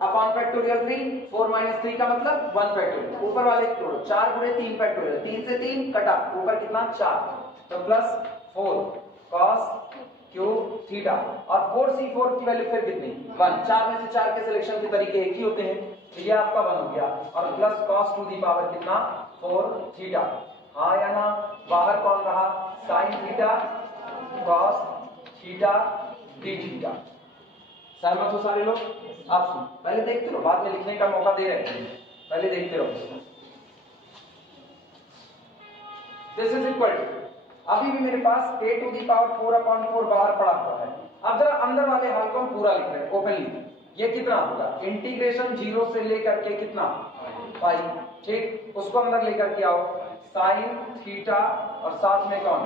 upon factorial 3 4 minus 3 का मतलब 1 फैक्टोरियल ऊपर वाले तोड़ो 4 गुणे 3 फैक्टोरियल 3 से 3 कटा ऊपर कितना 4 तो प्लस 4 cos क्यूब थीटा और 4c4 की वैल्यू फिर कितनी 1 4 में से 4 के सिलेक्शन के तरीके एक ही होते हैं तो ये आपका 1 हो गया और plus cos to the power कितना 4 थीटा हाँ या ना। बाहर कौन रहा sin theta cos theta d theta सहमत हो सारे लोग। आप सुन पहले देखते रहो बाद में लिखने का मौका दे रहे हैं पहले देखते रहो। दिस इज इक्वल टू, अभी भी मेरे पास a टू दी पावर 4/4 बाहर पड़ा हुआ है। अब जरा अंदर वाले हाल को हम पूरा लिख रहे हैं ओपनली। ये कितना होगा, इंटीग्रेशन 0 से लेकर के कितना पाई, ठीक, उसको अंदर लेकर के आओ, साइन थीटा और साथ में कौन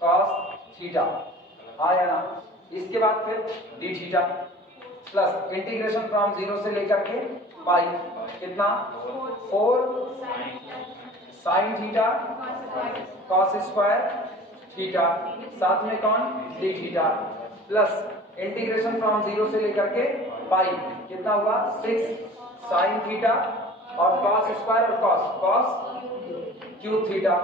कॉस थीटा आया ना। इसके बाद फिर D theta plus integration from 0 से लेकर के पाई कितना 4 sine theta cos square theta साथ में कौन D theta plus integration from 0 से लेकर के पाई कितना हुआ 6 साइन थीटा और कॉस स्क्वायर और कॉस क्यूब थीटा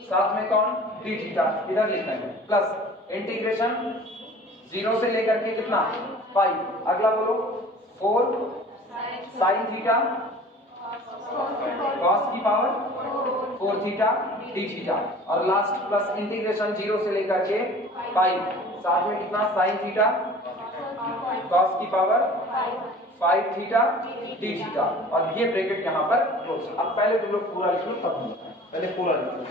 साथ में कौन डी थीटा इधर लिखना है प्लस इंटीग्रेशन 0 से लेकर के कितना पाई, अगला बोलो 4 साइन थीटा कॉस की पावर 4 थीटा डी थीटा और लास्ट प्लस इंटीग्रेशन 0 से लेकर के पाई साथ में कितना साइन थीटा कॉस की पावर 5 थीटा डी थीटा और ये ब्रैकेट यहाँ पर क्लोज। अब पहले तुम लोग पूरा लिख लो तब हम पहले पूरा लिख लो।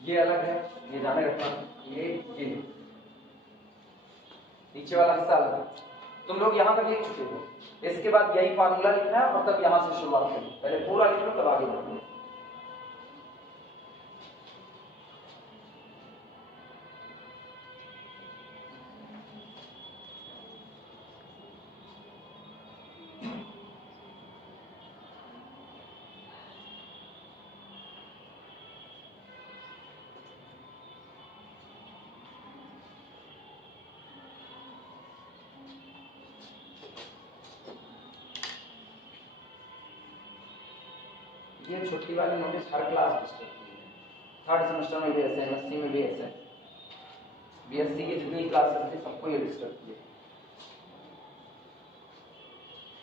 ये अलग है, ये जाने रखना, ये नीचे वाला हिस्सा अलग है। तुम लोग यहां तक लिख चुके हो, इसके बाद यही फार्मूला लिखना है और तब यहां से शुरुआत करनी, पहले पूरा लिख लो तब आगे बढ़ो। ये छुट्टी वाले नोटिस हर क्लास डिस्टर्ब की है, थर्ड सेमेस्टर में भी ऐसे, एमएससी में भी ऐसे, बीएससी की जितनी क्लासेस थी सबको ये डिस्टर्ब किए।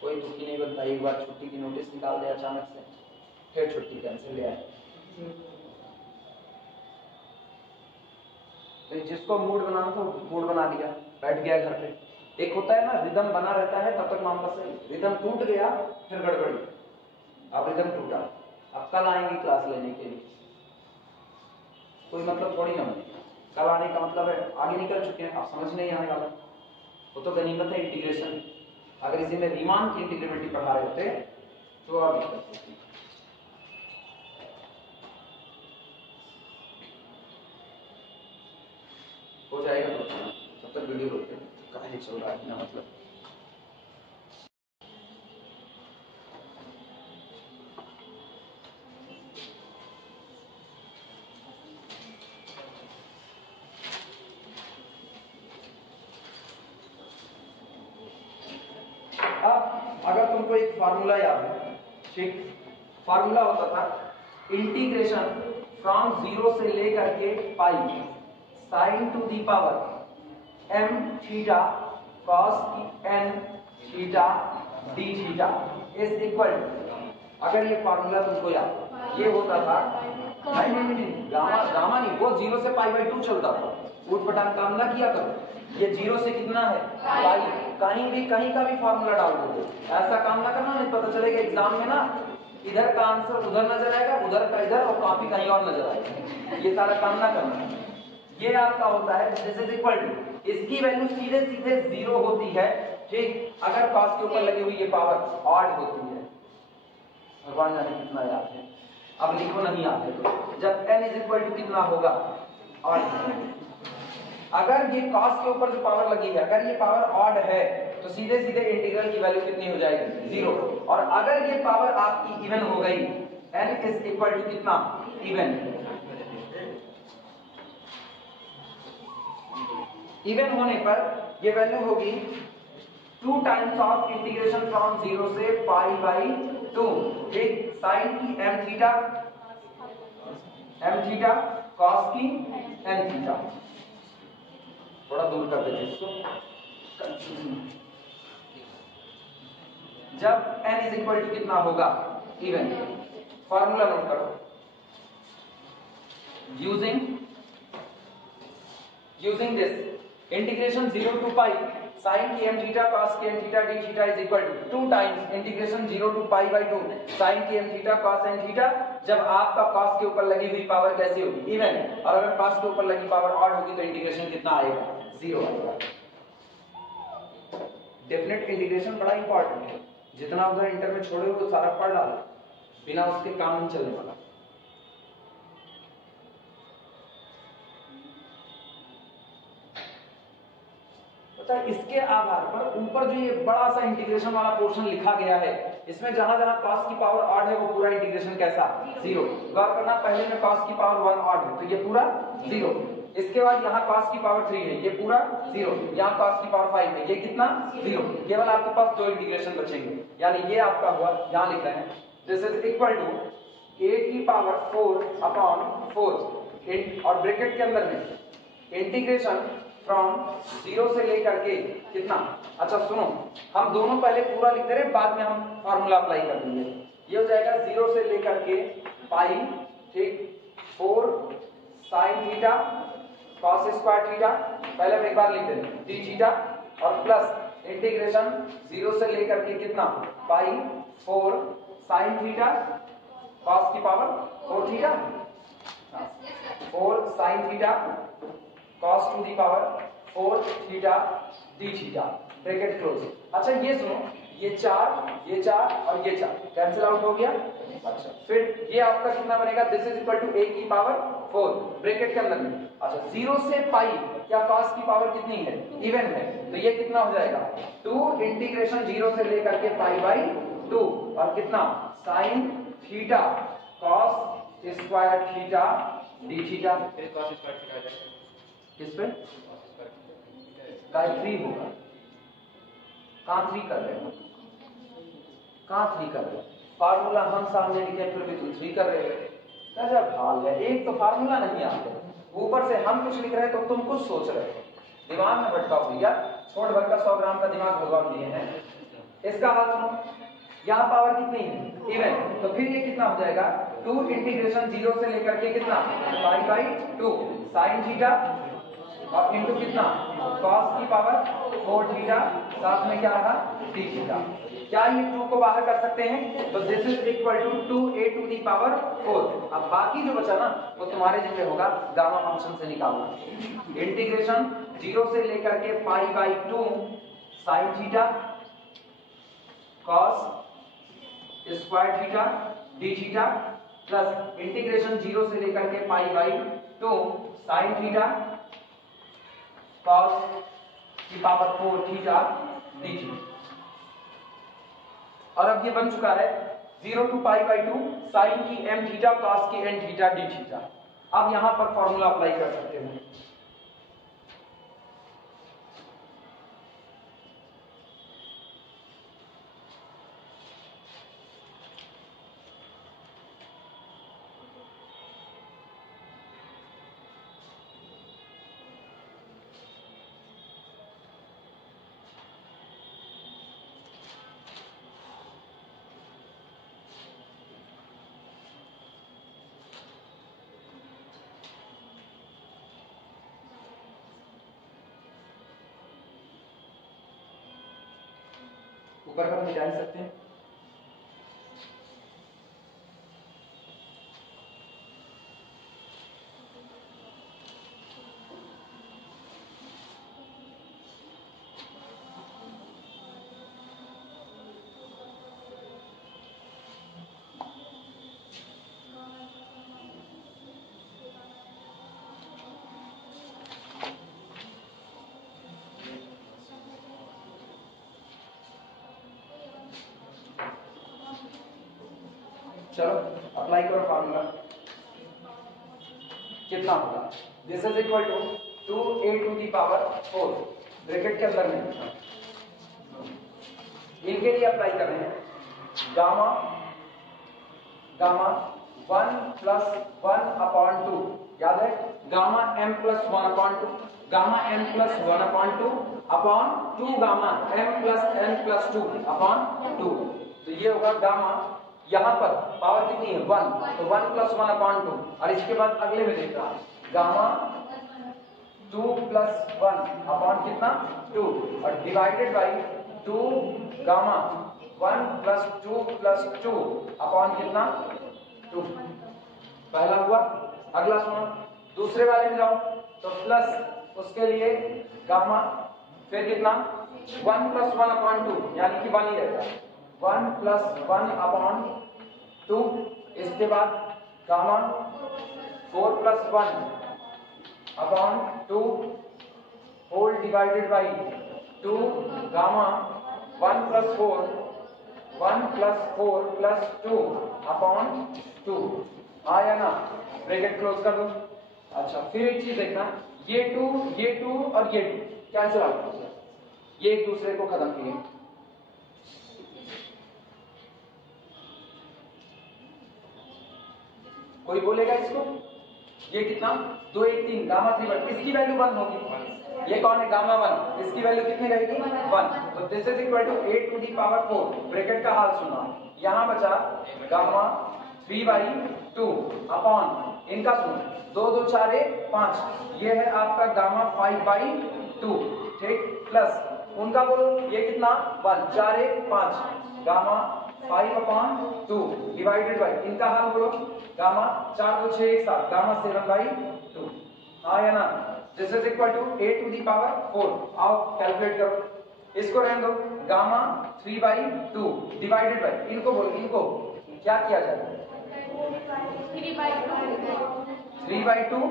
कोई दुखी नहीं बनता, एक बार छुट्टी की नोटिस निकाल दे अचानक से, फिर छुट्टी कैंसिल ले आए। तो जिसको मूड बनाना था मूड बना दिया, बैठ गया घर पे। एक होता है ना रिदम बना रहता है तब तक मामला सही, रिदम टूट गया फिर गड़बड़ी। अब रिदम टूटा, अब कल आएंगे क्लास लेने के लिए, कोई मतलब थोड़ी ना बनेगा। कल आने का मतलब है आगे निकल चुके हैं, अब समझ नहीं आने वाला। वो तो गनीमत है इंटीग्रेशन, अगर इसी में रीमान की इंटीग्रेबिलिटी पढ़ा रहे होते तो और दिक्कत होती। हो जाएगा तो तब तक वीडियो रोकते हैं, कहानी चल रहा है ना मतलब। अगर तुमको एक फार्मूला याद है, ठीक, फार्मूला होता था इंटीग्रेशन फ्रॉम 0 से लेकर के pi sine to the power m theta cos n theta d theta is equal, अगर ये फार्मूला तुमको याद, ये होता था नहीं गामा नहीं, वो 0 से π/2 चलता था, ऊट पटांग काम ना किया करो। ये 0 से कितना है पाई, कहीं का भी फार्मूला डाल दो, ऐसा काम ना करना, नहीं पता चलेगा एग्जाम में ना इधर का आंसर उधर नजर आएगा, उधर का इधर और कॉपी कहीं और नजर आएगा। ये सारा काम ना करना। ये आपका होता है दिस इज इक्वल टू, इसकी वैल्यू सीधे सीधे 0 होती है, ठीक, अगर कॉस के ऊपर लगी हुई ये पावर ऑड होती है। भगवान जाने कितना याद है, अब लिखो नहीं याद है तो जब n इज इक्वल टू कितना होगा ऑड, अगर ये कॉस के ऊपर जो पावर लगी है अगर ये पावर ऑड है तो सीधे सीधे इंटीग्रल की वैल्यू कितनी हो जाएगी 0, और अगर ये पावर आपकी इवन हो गई n इज इक्वल टू कितना इवन, इवन होने पर ये वैल्यू होगी 2 टाइम्स ऑफ इंटीग्रेशन फ्रॉम 0 से π/2, ठीक, साइन की m थीटा cos की n थीटा, थोड़ा दूर कर देते इसको, जब n इज इक्वल टू कितना होगा इवन, फार्मूला नोट करो using this integration 0 to pi sin km theta cos km theta d theta is equal to 2 times integration 0 to pi by 2 sin km theta cos n theta। जब आपका cos के ऊपर लगी हुई power कैसी होगी, even, और अगर cos के ऊपर लगी पावर ऑड होगी तो इंटीग्रेशन कितना आएगा, 0 आएगा। डेफिनेट इंटीग्रेशन बड़ा इंपॉर्टेंट है, जितना उधर इंटर में छोड़े वो सारा पढ़ डालो, बिना उसके काम नहीं चलने वाला। इसके आधार पर ऊपर जो ये बड़ा सा इंटीग्रेशन वाला पोर्शन लिखा गया है, इसमें जहां जहां cos की पावर ऑड है वो पूरा इंटीग्रेशन कैसा, 0। गौर करना, पहले में cos की पावर 1 ऑड है तो ये पूरा 0। इसके बाद यहाँ cos की पावर 3 है, ये पूरा 0। यहाँ cos की पावर 5 है, ये कितना, 0। केवल आपके पास 2 इंटीग्रेशन बचेंगे, यानी ये आपका हुआ, यहाँ लिख रहे हैं this is equal to a की पावर 4 अपॉन 4 और ब्रैकेट के अंदर में इंटीग्रेशन फ्रॉम 0 से लेकर के कितना, अच्छा सुनो, हम दोनों पहले पूरा लिख दे रहे, बाद में हम फॉर्मूला अप्लाई कर देंगे। ये हो जाएगा 0 से लेकर के पाई, ठीक, 4 sin theta cos square theta, पहले हम एक बार लिख देंगे d थीटा, और प्लस इंटीग्रेशन 0 से लेकर के कितना, पाई 4 sin थीटा cos की power 4 theta, 4 sin theta cos to the power 4 theta d theta, bracket close. अच्छा ये सुनो, ये 4 और ये 4 कैंसिल आउट हो गया। अच्छा फिर ये आपका कितना बनेगा, this is equal to a की पावर 4 ब्रैकेट के अंदर में। अच्छा 0 से पाई, क्या cos की पावर कितनी है, इवन है, तो ये कितना हो जाएगा 2 इंटीग्रेशन 0 से लेकर के पाई बाई 2 और कितना sin theta cos square theta d theta, cos square theta किस पे, काय 3 होगा, कहां 3 कर रहे हो, कहां 3 कर रहे हो, फार्मूला हम सामने लिखे फिर भी तुम 3 कर रहे हो, गजब हाल है। एक तो फार्मूला नहीं आते, ऊपर से हम कुछ लिख रहे हैं तो तुम कुछ सोच रहे हो, दिमाग में भटकाओ भैया, छोड़ भर का 100 ग्राम का दिमाग भगवान दिए हैं। इसका हाल सुनो, यहाँ पावर कितनी है, इवन, तो फिर ये कितना हो जाएगा 2 इंटीग्रेशन 0 से लेकर के कितना पाई बाई 2 sin थीटा और इंटू कितना cos की पावर 4 थीटा, साथ में क्या रहा d थीटा। क्या ये 2 को बाहर कर सकते हैं, तो this is equal to 2a to the power 4। अब बाकी जो बचा ना वो तुम्हारे जिम्मे होगा गामा फंक्शन से निकालना। इंटीग्रेशन 0 से लेकर के पाई by 2 sin theta cos square theta d theta plus integration 0 से लेकर के पाई बाई 2 sin थीटा cos की पावर 4 थीटा d थीटा। और अब ये बन चुका है 0 टू पाई बाई 2 sin की m थीटा cos की n थीटा d थीटा। अब यहां पर फॉर्मूला अप्लाई कर सकते हैं। ऊपर का हम निकाल सकते हैं। चलो अप्लाई करो फॉर्मूला, कितना होगा, this is equal to 2a to the power 4 bracket के अंदर में इनके लिए अप्लाई कर रहे हैं गामा 1 प्लस 1 अपॉन 2, याद है gamma m plus 1 upon 2, gamma m plus 1 upon 2 upon 2 gamma m plus n plus 2 upon 2। तो ये होगा गामा, यहाँ पर पावर कितनी है 1, तो 1 + 1/2, और इसके बाद अगले में देख रहा है गामा 2 + 1 अपॉन कितना 2, और डिवाइडेड बाई 2 गामा 1 + 2 + 2 अपॉन कितना 2। पहला हुआ। अगला सुनो, दूसरे वाले में जाओ तो प्लस उसके लिए गामा, फिर कितना 1 + 1/2 यानी कि 1 ही रहेगा, 1 + 1/2, इसके बाद gamma 4 + 1/2 whole divided by 2 gamma 1 + 4 + 2/2 आया ना, ब्रैकेट क्लोज कर दो। अच्छा, फिर एक चीज देखना, ये 2 और ये 2 कैंसिल आउट, ये एक दूसरे को खत्म किए। कोई बोलेगा इसको, ये कितना 2 1 3 गामा 3 इसकी वैल्यू 1 होगी। ये कौन है गामा 1, इसकी वैल्यू कितनी रहेगी 1, तो this is equal to 8⁴ bracket का हाल सुनना। यहां बचा गामा 3/2 अपॉन इनका सुनो 2 2 4 5, ये है आपका गामा 5/2, ठीक, प्लस उनका बोलो ये कितना 1 4 5 गामा 5/2 डिवाइडेड बाई इनका हाल बोलो गामा 4 2 6 1 7 गामा 7/2। हाँ या ना, दिस इज इक्वल टू 8⁴। आओ कैलकुलेट करो, इसको रहने दो, गामा 3/2 डिवाइडेड बाई इनको बोलो, इनको क्या किया जाए 3/2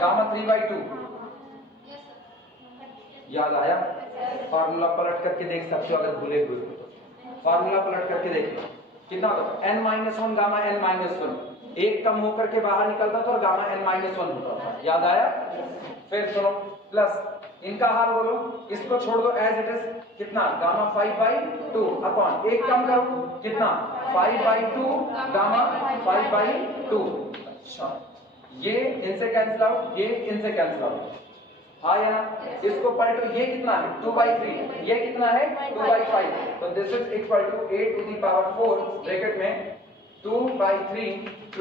गामा 3/2। याद आया? फार्मूला पलट करके देख सकते हो अगर भूले हुए, फार्मूला पलट करके देख लो कितना होता है n-1 गामा n-1, एक कम होकर के बाहर निकलता था और गामा n-1 होता था। याद आया? फिर सुनो, प्लस इनका हाल बोलो, इसको छोड़ दो एज इट इज, कितना गामा 5/2 अपॉन एक कम करो कितना 5/2 गामा 5/2। अच्छा, ये इनसे कैंसिल आउट, ये इनसे कैंसिल आउट, हाँ या ना, इसको पलटो, ये कितना है 2/3, ये कितना है 2/5, तो this is equal to 8⁴ bracket में 2/3 +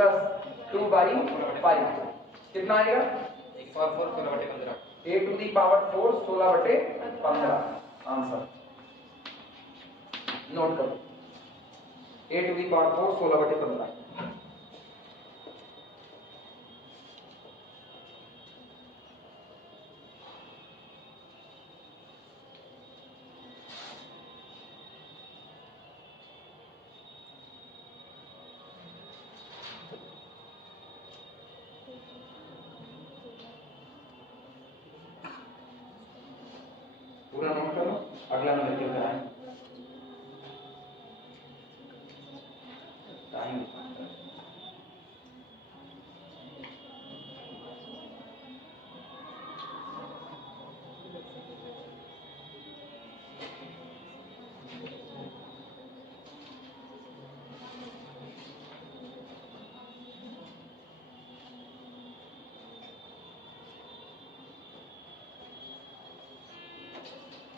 2/5 कितना आएगा 8⁴ 16/15। आंसर नोट करो, 8⁴ 16/15। पूरा नोट करो, अगला नंबर क्यों कराएं टाइम।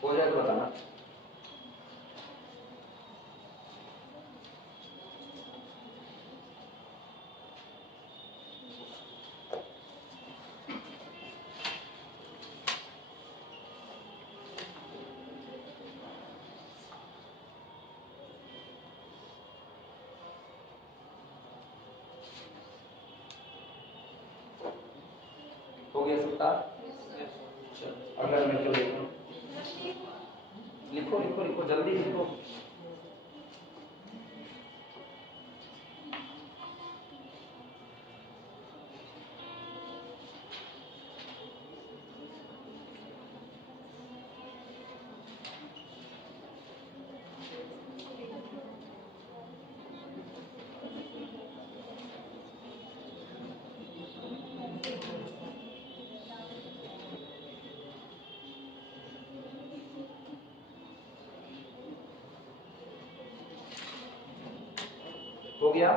हो जाए तो बताना। हो गया सबका? अगला नंबर क्यों देखो, लिखो लिखो लिखो जल्दी लिखो। हो गया?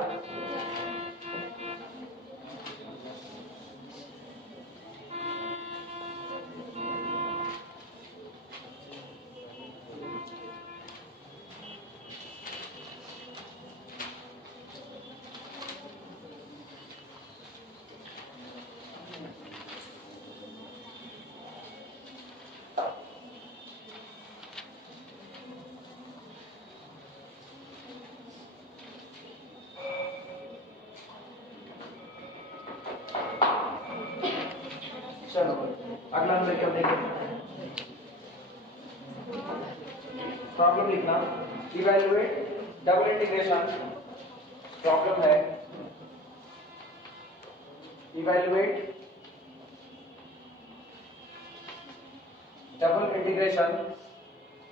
प्रॉब्लम लिखना, इवैल्यूएट डबल इंटीग्रेशन, प्रॉब्लम है evaluate double integration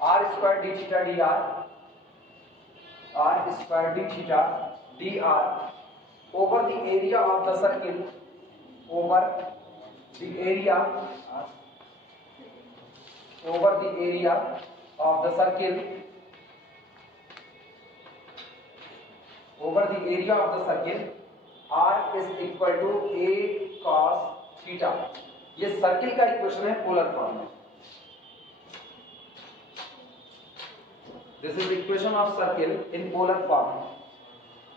r square d theta D r square d theta D over the area of the circle, over the area of the circle, over the area of the circle r is equal to a cos theta। ये circle का equation है polar form में। This is equation of circle in polar form.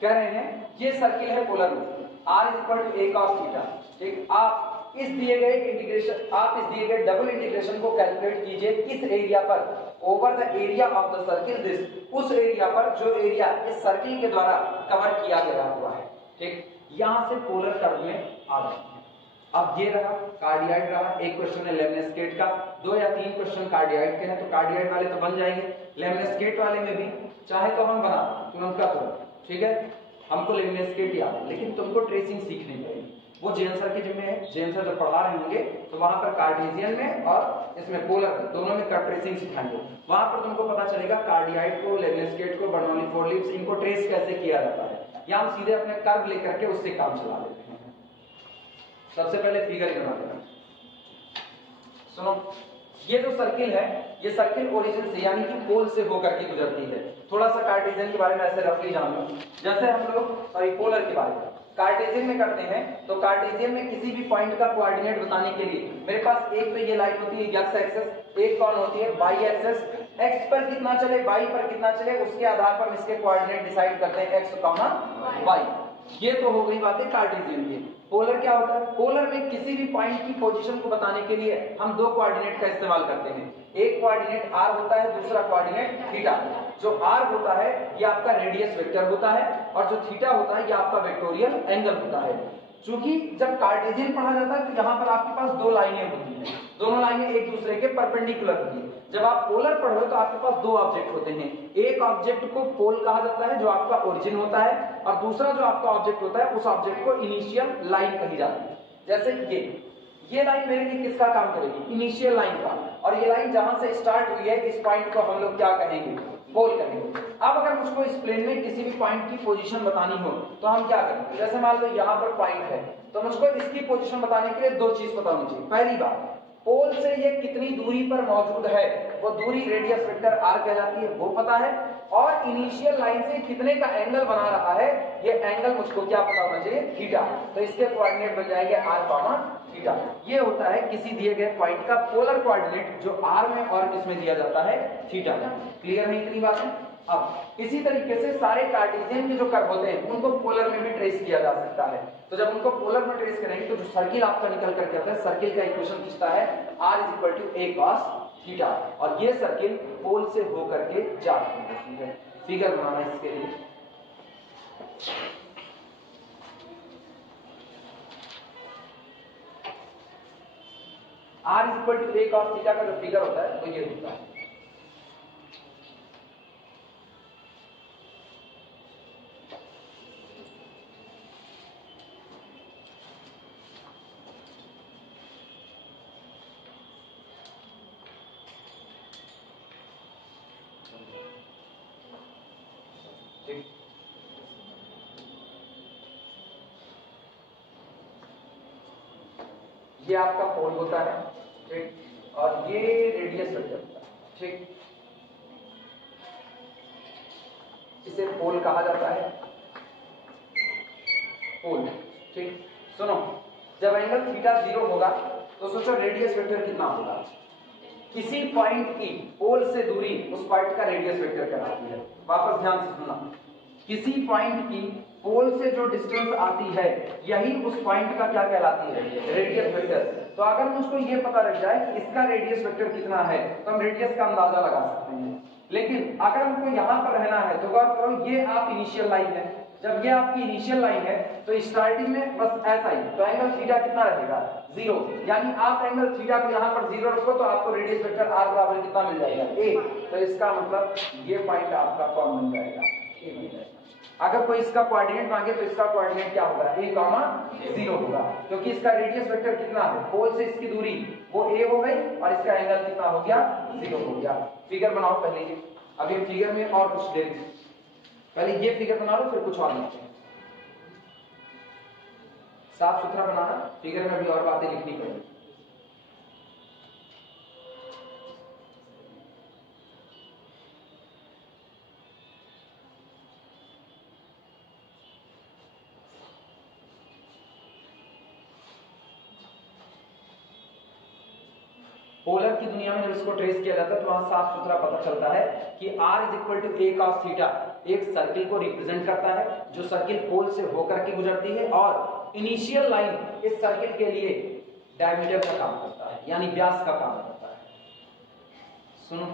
कह रहे हैं ये circle है polar में, r is equal to a cos theta. ठीक, आप इस दिए गए डबल इंटीग्रेशन को कैलकुलेट कीजिए किस एरिया पर, over the area of the circle, this, उस एरिया पर जो एरिया इस सर्किल के द्वारा कवर किया गया हुआ है। ठीक, यहां से पोलर कर्व में आ रहे हैं। अब ये रहा कार्डियाइड रहा, एक क्वेश्चन है लेमनेस्केट का, 2 या 3 क्वेश्चन कार्डियाइड के हैं, तो कार्डियाइड वाले तो बन जाएंगे। लेमनेस्केट वाले में भी चाहे तो हम बना तुरंत का तुरंत, ठीक है, हमको लेमनेस्केट याद है, लेकिन तुमको ट्रेसिंग सीखनी पड़ेगी। वो जेएन सर के जिम्मे है, जेएन सर जब पढ़ा रहे होंगे तो वहां पर कार्टेशियन में और इसमें पोलर दोनों में कट ट्रेसिंग सिखाएंगे। वहां पर तुमको पता चलेगा कार्डियाइड को, लेमनेस्केट को, बर्नौली फोरलिप्स, इनको ट्रेस कैसे किया जाता है। या हम सीधे अपने कर्व लेकर के उससे काम चला लेते हैं। सबसे पहले फिगर ही बना देना। सुनो, ये जो सर्किल है, ये सर्किल ओरिजिन से यानी कि पोल से होकर के गुजरती है। थोड़ा सा कार्टेशियन के बारे में ऐसे रफली जान लो, जैसे हम लोग पोलर के बारे में कार्टेशियन में करते हैं, तो कार्टेशियन में किसी भी पॉइंट का कोऑर्डिनेट बताने के लिए मेरे पास एक तो ये लाइन होती है एक्स एक्सिस, एक कौन होती है वाई एक्सिस। एक्स पर कितना चले, वाई पर कितना चले, उसके आधार पर हम इसके कोऑर्डिनेट डिसाइड करते हैं, एक्स कॉमा वाई। ये तो हो गई बातें कार्टेशियन की। पोलर क्या होता है, पोलर में किसी भी पॉइंट की पोजीशन को बताने के लिए हम 2 कोऑर्डिनेट का इस्तेमाल करते हैं। एक कोऑर्डिनेट r होता है, दूसरा कोऑर्डिनेट थीटा। जो r होता है ये आपका रेडियस वेक्टर होता है, और जो थीटा होता है ये आपका वेक्टोरियल एंगल होता है। चूंकि जब कार्टेशियन पढ़ा जाता है तो यहाँ पर आपके पास 2 लाइनें होती हैं, दोनों लाइनें एक दूसरे के परपेंडिकुलर होती है। जब आप पोलर पढ़ रहे हो तो आपके पास 2 ऑब्जेक्ट होते हैं, एक ऑब्जेक्ट को पोल कहा जाता है जो आपका ओरिजिन होता है, और दूसरा जो आपका ऑब्जेक्ट होता है उस ऑब्जेक्ट को इनिशियल लाइन कही जाती है। जैसे ये लाइन मेरे लिए किसका काम करेगी, इनिशियल लाइन का, और ये लाइन जहां से स्टार्ट हुई है इस पॉइंट को हम लोग क्या कहेंगे, पोल कहेंगे। अब अगर मुझको इस प्लेन में किसी भी पॉइंट की पोजीशन बतानी हो तो हम क्या करेंगे, जैसे मान लो यहाँ पर पॉइंट है, तो मुझको इसकी पोजीशन बताने के लिए 2 चीज पता होनी चाहिए। पहली बात, पोल से ये कितनी दूरी पर मौजूद है, वो दूरी रेडियस वेक्टर r कहलाती है, वो पता है, और इनिशियल लाइन से कितने का एंगल बना रहा है, ये एंगल मुझको क्या पता होना चाहिए, थीटा। तो इसके कोऑर्डिनेट बन जाएंगे r, थीटा। ये होता है किसी दिए गए पॉइंट का पोलर कोऑर्डिनेट, जो r में और किसमें दिया जाता है, थीटा में। क्लियर है इतनी बातें। अब इसी तरीके से सारे कार्टेशियन के जो कर्व होते हैं उनको पोलर में भी ट्रेस किया जा सकता है। तो जब उनको पोलर में ट्रेस करेंगे तो जो सर्किल आपका निकल करके आता है, सर्किल का इक्वेशन खींचता है r is equal to a cos थीटा, और ये सर्किल पोल से होकर के जाती है। फिगर बनाना इसके लिए, r is equal to a cos थीटा का जो फिगर होता है वो ये होता है। ये आपका पोल होता है, ठीक, और ये रेडियस वेक्टर होता है, ठीक। इसे पोल कहा जाता है, पोल, ठीक। सुनो, जब एंगल थीटा 0 होगा तो सोचो रेडियस वेक्टर कितना होगा। किसी पॉइंट की पोल से दूरी उस पॉइंट का रेडियस वेक्टर कहलाती है। वापस ध्यान से सुनना, किसी पॉइंट की पोल से जो डिस्टेंस आती है यही उस पॉइंट का क्या कहलाती है, रेडियस वेक्टर। तो अगर मुझको ये पता लग जाए कि इसका रेडियस वेक्टर कितना है तो हम रेडियस का अंदाजा लगा सकते हैं। लेकिन अगर हमको यहाँ पर रहना है तो गौर करो, ये आप इनिशियल लाइन है, जब ये आपकी इनिशियल लाइन है तो स्टार्टिंग में बस ऐसा ही, तो एंगल थीटा कितना रहेगा 0, यानी आप एंगल थीटा को यहाँ पर 0 रखो तो आपको रेडियस वेक्टर r बराबर कितना मिल जाएगा a, तो इसका मतलब ये पॉइंट आपका फॉर्म बन जाएगा a बन जाएगा। अगर कोई इसका कोऑर्डिनेट मांगे तो इसका कोऑर्डिनेट क्या होगा a, 0 होगा, क्योंकि इसका रेडियस वेक्टर कितना है, पोल से इसकी दूरी वो a हो गई और इसका एंगल कितना हो गया 0 हो गया। फिगर बनाओ पहले ये, अभी हम फिगर में और कुछ ले लेंगे, पहले ये फिगर बना लो फिर कुछ और लिखते हैं। साफ सुथरा बनाना, फिगर में भी और बातें लिखनी पड़ेगी। पोलर की दुनिया में जब इसको ट्रेस किया जाता है तो वहां साफ सुथरा पता चलता है कि r = a cos थीटा एक सर्किल को रिप्रेजेंट करता है जो सर्किल पोल से होकर के गुजरती है और इनिशियल लाइन इस सर्किल के लिए डायमीटर का काम करता है, यानी व्यास का काम करता है। सुनो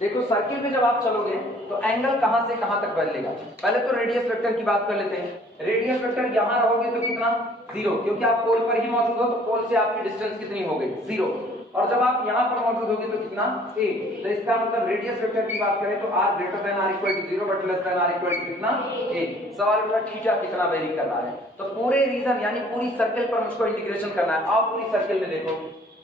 देखो, सर्किल में जब आप चलोगे तो एंगल कहां से कहां तक बदलेगा। पहले तो रेडियस वेक्टर की बात कर लेते हैं। रेडियस वेक्टर यहां रहोगे तो कितना 0, क्योंकि आप पोल पर ही मौजूद हो तो पोल से आपकी डिस्टेंस कितनी हो गई 0, और जब आप यहां पर मौजूद होगे तो कितना a, तो इसका मतलब रेडियस वेक्टर की बात करें तो r > r = 0 but less then r = कितना a। सवाल उठा थीटा कितना वेरी कर रहा है, तो पूरे रीजन यानी पूरी सर्किल पर मुझको इंटीग्रेशन करना है। आप पूरी सर्किल में देखो,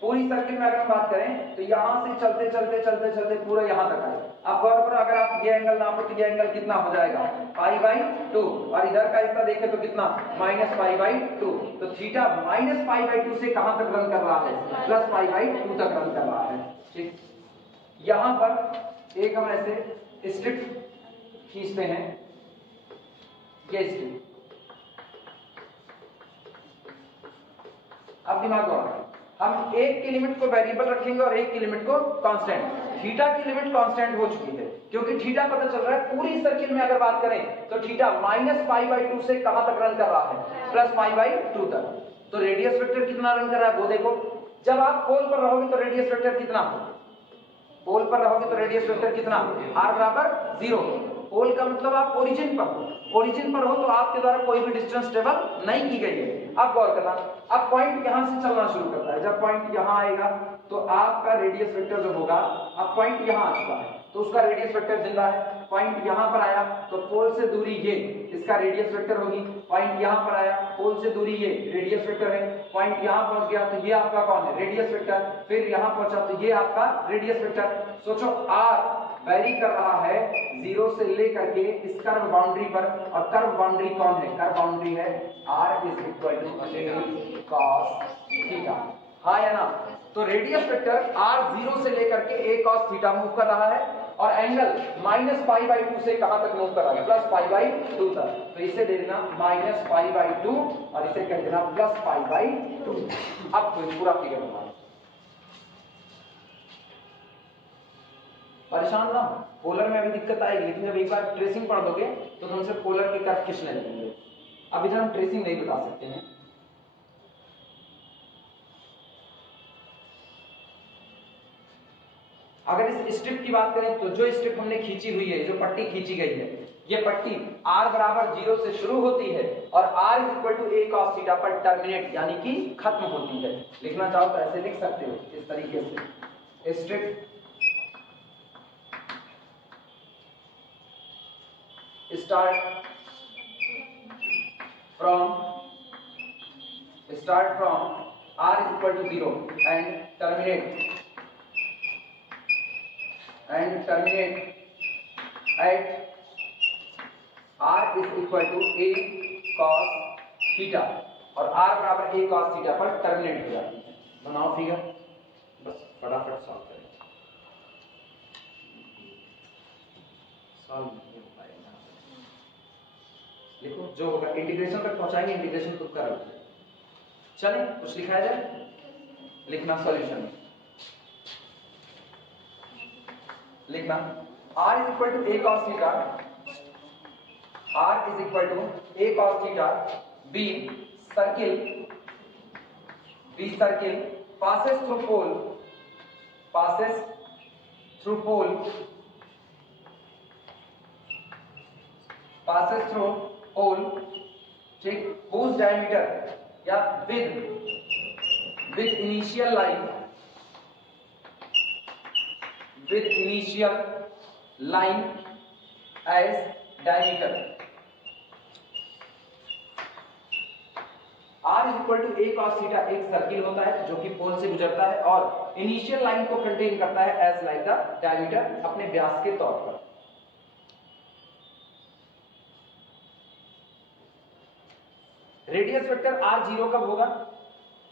पूरी सर्किल में अगर हम बात करें तो यहां से चलते चलते चलते चलते पूरा यहां तक आए। अब गौर करो, अगर आप ये एंगल नापो तो ये एंगल कितना हो जाएगा π/2, और इधर का हिस्सा देखें तो कितना -π/2, तो थीटा -π/2 से कहां तक रन कर रहा है +π/2 तक रन कर रहा है। ठीक, यहां पर एक हम ऐसे स्ट्रिप खींचते हैं, ये स्ट्रिप, अब दिमाग लगाओ, हम एक की लिमिट को वेरिएबल रखेंगे और एक की लिमिट को कांस्टेंट। थीटा की लिमिट कांस्टेंट हो चुकी है क्योंकि थीटा पता चल रहा है पूरी सर्किल में अगर बात करें तो थीटा -π/2 से कहां तक रन कर रहा है +π/2 तक। तो रेडियस वेक्टर कितना रन कर रहा है वो देखो। जब आप पोल पर रहोगे तो रेडियस वेक्टर कितना, पोल पर रहोगे तो रेडियस वेक्टर कितना r = 0। पोल का मतलब आप ओरिजिन पर हो, ओरिजिन पर हो तो आपके द्वारा कोई भी डिस्टेंस ट्रेवल नहीं की गई है। अब गौर करना, अब पॉइंट यहां से चलना शुरू करता है। जब पॉइंट यहां आएगा तो आपका रेडियस वेक्टर जो होगा, अब पॉइंट यहां आ चुका है तो उसका रेडियस वेक्टर जिंदा है। पॉइंट यहां पर आया तो पोल से दूरी ये, इसका रेडियस वेक्टर होगी। पॉइंट यहां पर आया, पोल से दूरी ये, रेडियस वेक्टर है। पॉइंट यहां पहुंच गया तो ये आपका कौन है, रेडियस वेक्टर। फिर यहां पहुंचा तो ये आपका रेडियस वेक्टर। सोचो r वेरी कर रहा है 0 से लेकर के इस कर्व बाउंड्री पर, और कर्व बाउंड्री कौन है, कर्व बाउंड्री है r = cos थीटा, हाँ या ना। तो रेडियस वेक्टर r 0 से लेकर के a cos थीटा मूव कर रहा है और एंगल -π/2 से कहां तक मूव कर रहा है +π/2 तक। तो इसे दे देना -π/2 और इसे कह देना +π/2। अब तो पूरा फिगर बना, परेशान ना हो। पोलर में अभी दिक्कत आएगी, लेकिन जब एक बार ट्रेसिंग पढ़ दोगे तो तुमसे पोलर के कर्व खींचने लगेंगे। अब इधर हम ट्रेसिंग नहीं बता सकते हैं। अगर इस स्ट्रिप की बात करें तो जो स्ट्रिप हमने खींची हुई है, जो पट्टी खींची गई है, ये पट्टी r = 0 से शुरू होती है और r = a cos थीटा पर टर्मिनेट यानी कि खत्म होती है। लिखना चाहो तो ऐसे लिख सकते हो इस तरीके से, strip start from r = 0 and terminate at r = a cos थीटा और r = a cos थीटा पर टर्मिनेट हो जाती है। बनाओ फिगर, बस फटाफट सॉल्व करें। सॉल्व नहीं हो पाएगा, देखो जो होगा इंटीग्रेशन तक पहुंचाएंगे, इंटीग्रेशन तो कर चले। कुछ लिखा जाए, लिखना सॉल्यूशन, लिखना r = a cos theta, r = a cos theta, b circle passes through pole passes through whole, ठीक, whose diameter या with initial line as diameter. R is equal to a cos theta एक circle होता है जो कि पोल से गुजरता है और इनिशियल लाइन को कंटेन करता है एज लाइक द डायमीटर, अपने व्यास के तौर पर। रेडियस वेक्टर r0 कब होगा?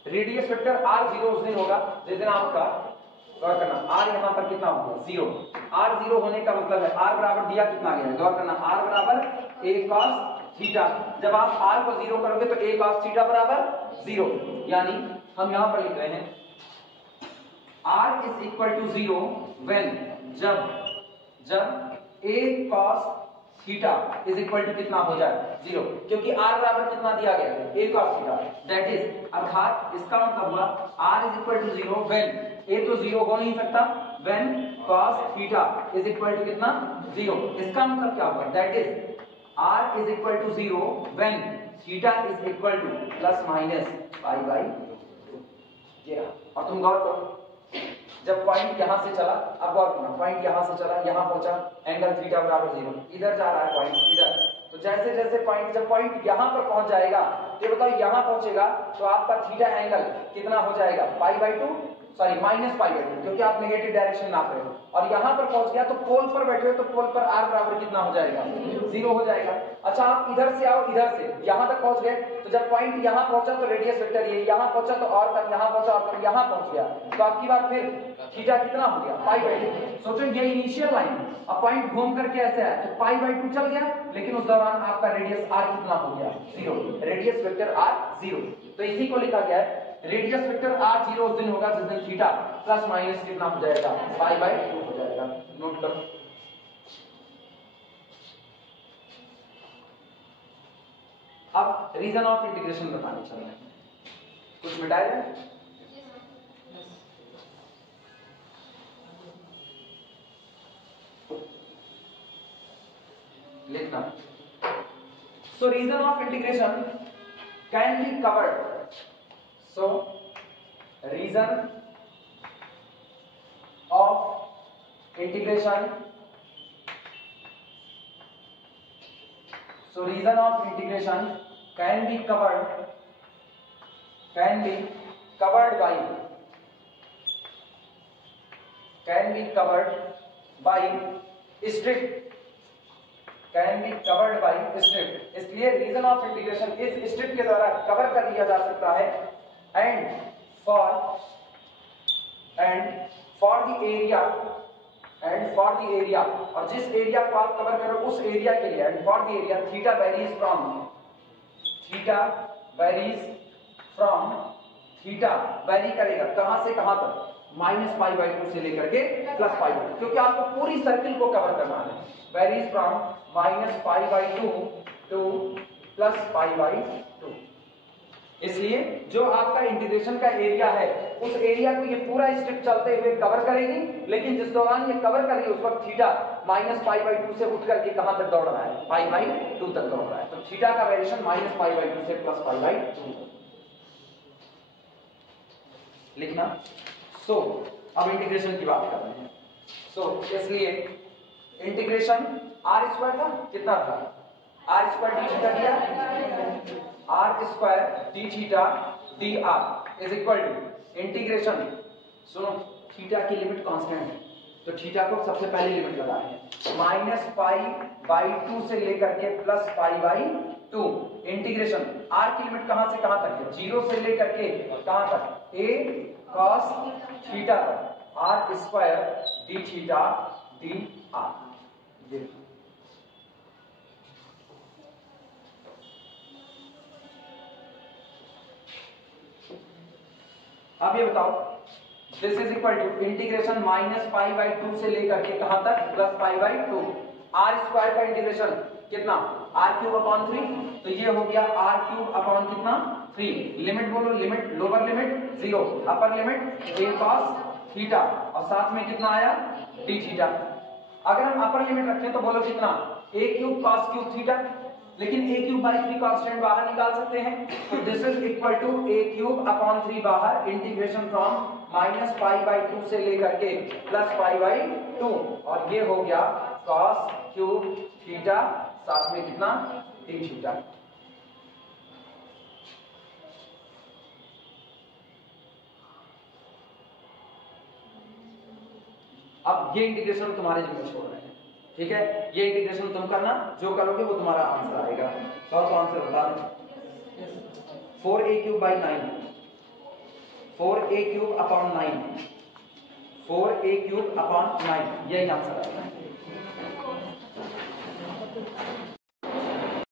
रेडियस वेक्टर r0 उस दिन होगा जिस दिन आपका गौर करना r यहां पर कितना होगा 0। r0 होने का मतलब है r बराबर दिया कितना गया है, गौर करना r बराबर a cos थीटा। जब आप r को 0 करोगे तो a cos थीटा बराबर 0, यानी हम यहां पर लिख रहे हैं r is equal to 0 when जब a cos theta is equal to कितना हो जाए 0, क्योंकि r बराबर कितना दिया गया है a cos theta, that is अर्थात इसका मतलब हुआ r is equal to 0 when a तो 0 हो नहीं सकता, when cos theta is equal to कितना 0। इसका मतलब क्या होगा, that is r is equal to 0 when theta is equal to plus minus pi by 2। ये रहा। और तुम गौर करो जब पॉइंट यहां से चला, अब गौर करना पॉइंट यहां से चला यहां पहुंचा, एंगल थीटा बराबर 0, इधर जा रहा है पॉइंट इधर, तो जैसे जैसे पॉइंट जब पॉइंट यहां पर पहुंच जाएगा तो ये बताओ यहां पहुंचेगा तो आपका थीटा एंगल कितना हो जाएगा पाई by 2, sorry minus pi by 2, क्योंकि आप नेगेटिव डायरेक्शन नाप रहे हो। और यहां पर पहुंच गया तो पोल पर बैठे हो तो पोल पर r बराबर कितना हो जाएगा 0 हो जाएगा। अच्छा आप इधर से आओ, इधर से यहां तक पहुंच गए तो जब पॉइंट यहां पहुंचा तो रेडियस वेक्टर ये, यहां पहुंचा तो और कम, यहां पहुंचा और कम, यहां पहुंच गया तो आपकी बात फिर थीटा कितना हो गया पाई बाई 2। सोचो ये इनिशियल लाइन, अब पॉइंट घूम करके ऐसे आया तो पाई बाई 2 चल गया, लेकिन उस दौरान आपका रेडियस r कितना हो गया 0, रेडियस वेक्टर r 0। तो इसी को लिखा गया है रेडियस वेक्टर r 0 उस दिन होगा जिस दिन थीटा प्लस माइनस कितना हो जाएगा पाई बाई 2 हो जाएगा। नोट करो। अब रीजन ऑफ इंटीग्रेशन बताने चल रहे हैं, कुछ मिटाए हैं? लिखना। So region of integration can be covered, so region of integration, so reason of integration can be covered by strip, इसलिए रीजन ऑफ इंटीग्रेशन इस स्ट्रिप के द्वारा कवर कर लिया जा सकता है। एंड फॉर द एरिया, और जिस एरिया को आप कवर करो उस एरिया के लिए, and for the area theta very करेगा कहां से कहां तक, माइनस पाई बाई 2 से लेकर के प्लस पाई बाई 2, क्योंकि आपको पूरी सर्किल को कवर करना है। Varies from minus pi by 2 two plus pi by 2, इसलिए जो आपका इंटीग्रेशन का एरिया है उस एरिया को ये पूरा स्ट्रिप चलते हुए कवर करेगी, लेकिन जिस दौरान ये कवर कर रही है उस वक्त थीटा माइनस पाई बाई 2 से उठ करके कहां तक दौड़ रहा है, पाई बाई 2 तक दौड़ रहा है। तो थीटा का वेरिएशन माइनस पाई बाई 2 से प्लस पाई बाई 2 लिखना। सो अब इंटीग्रेशन की बात कर रहे हैं। सो इसलिए इंटीग्रेशन आर स्क्वायर था, कितना था आर स्क्वायर डी थीटा दिया, r square d theta d r is equal to integration, सुनो थीटा की लिमिट कांस्टेंट है तो थीटा को सबसे पहले लिमिट लगाए हैं माइनस पाई बाई 2 से लेकर के plus pi by 2। Integration r की लिमिट कहां से कहां तक है, 0 से लेकर के कहां तक, a cos थीटा तक, r square d theta d r. अब ये बताओ this is equal to integration minus pi by 2 से लेकर के कहां तक, plus pi by 2। R square का इंटीग्रेशन कितना, आर क्यूब अपॉन 3, तो ये हो गया आर क्यूब अपॉन कितना 3। लिमिट बोलो, limit lower limit 0, upper limit a cos थीटा और साथ में कितना आया d थीटा। अगर हम अपर लिमिट रखें तो बोलो कितना, a cube cos cube theta, लेकिन a क्यूब बाई 3 कांस्टेंट बाहर निकाल सकते हैं, तो this is equal to a cube upon 3 बाहर integration from minus pi by 2 से लेकर के प्लस पाई बाई 2, और ये हो गया cos क्यूब थीटा, साथ में कितना t थीटा। अब ये इंटीग्रेशन तुम्हारे जिम्मे छोड़ रहे हैं, ठीक है, ये इंटीग्रेशन तुम करना, जो करोगे वो तुम्हारा आंसर आएगा। तो आंसर बता दें 4a cube by 9, 4a cube upon 9, 4a cube upon 9, यही आंसर आएगा।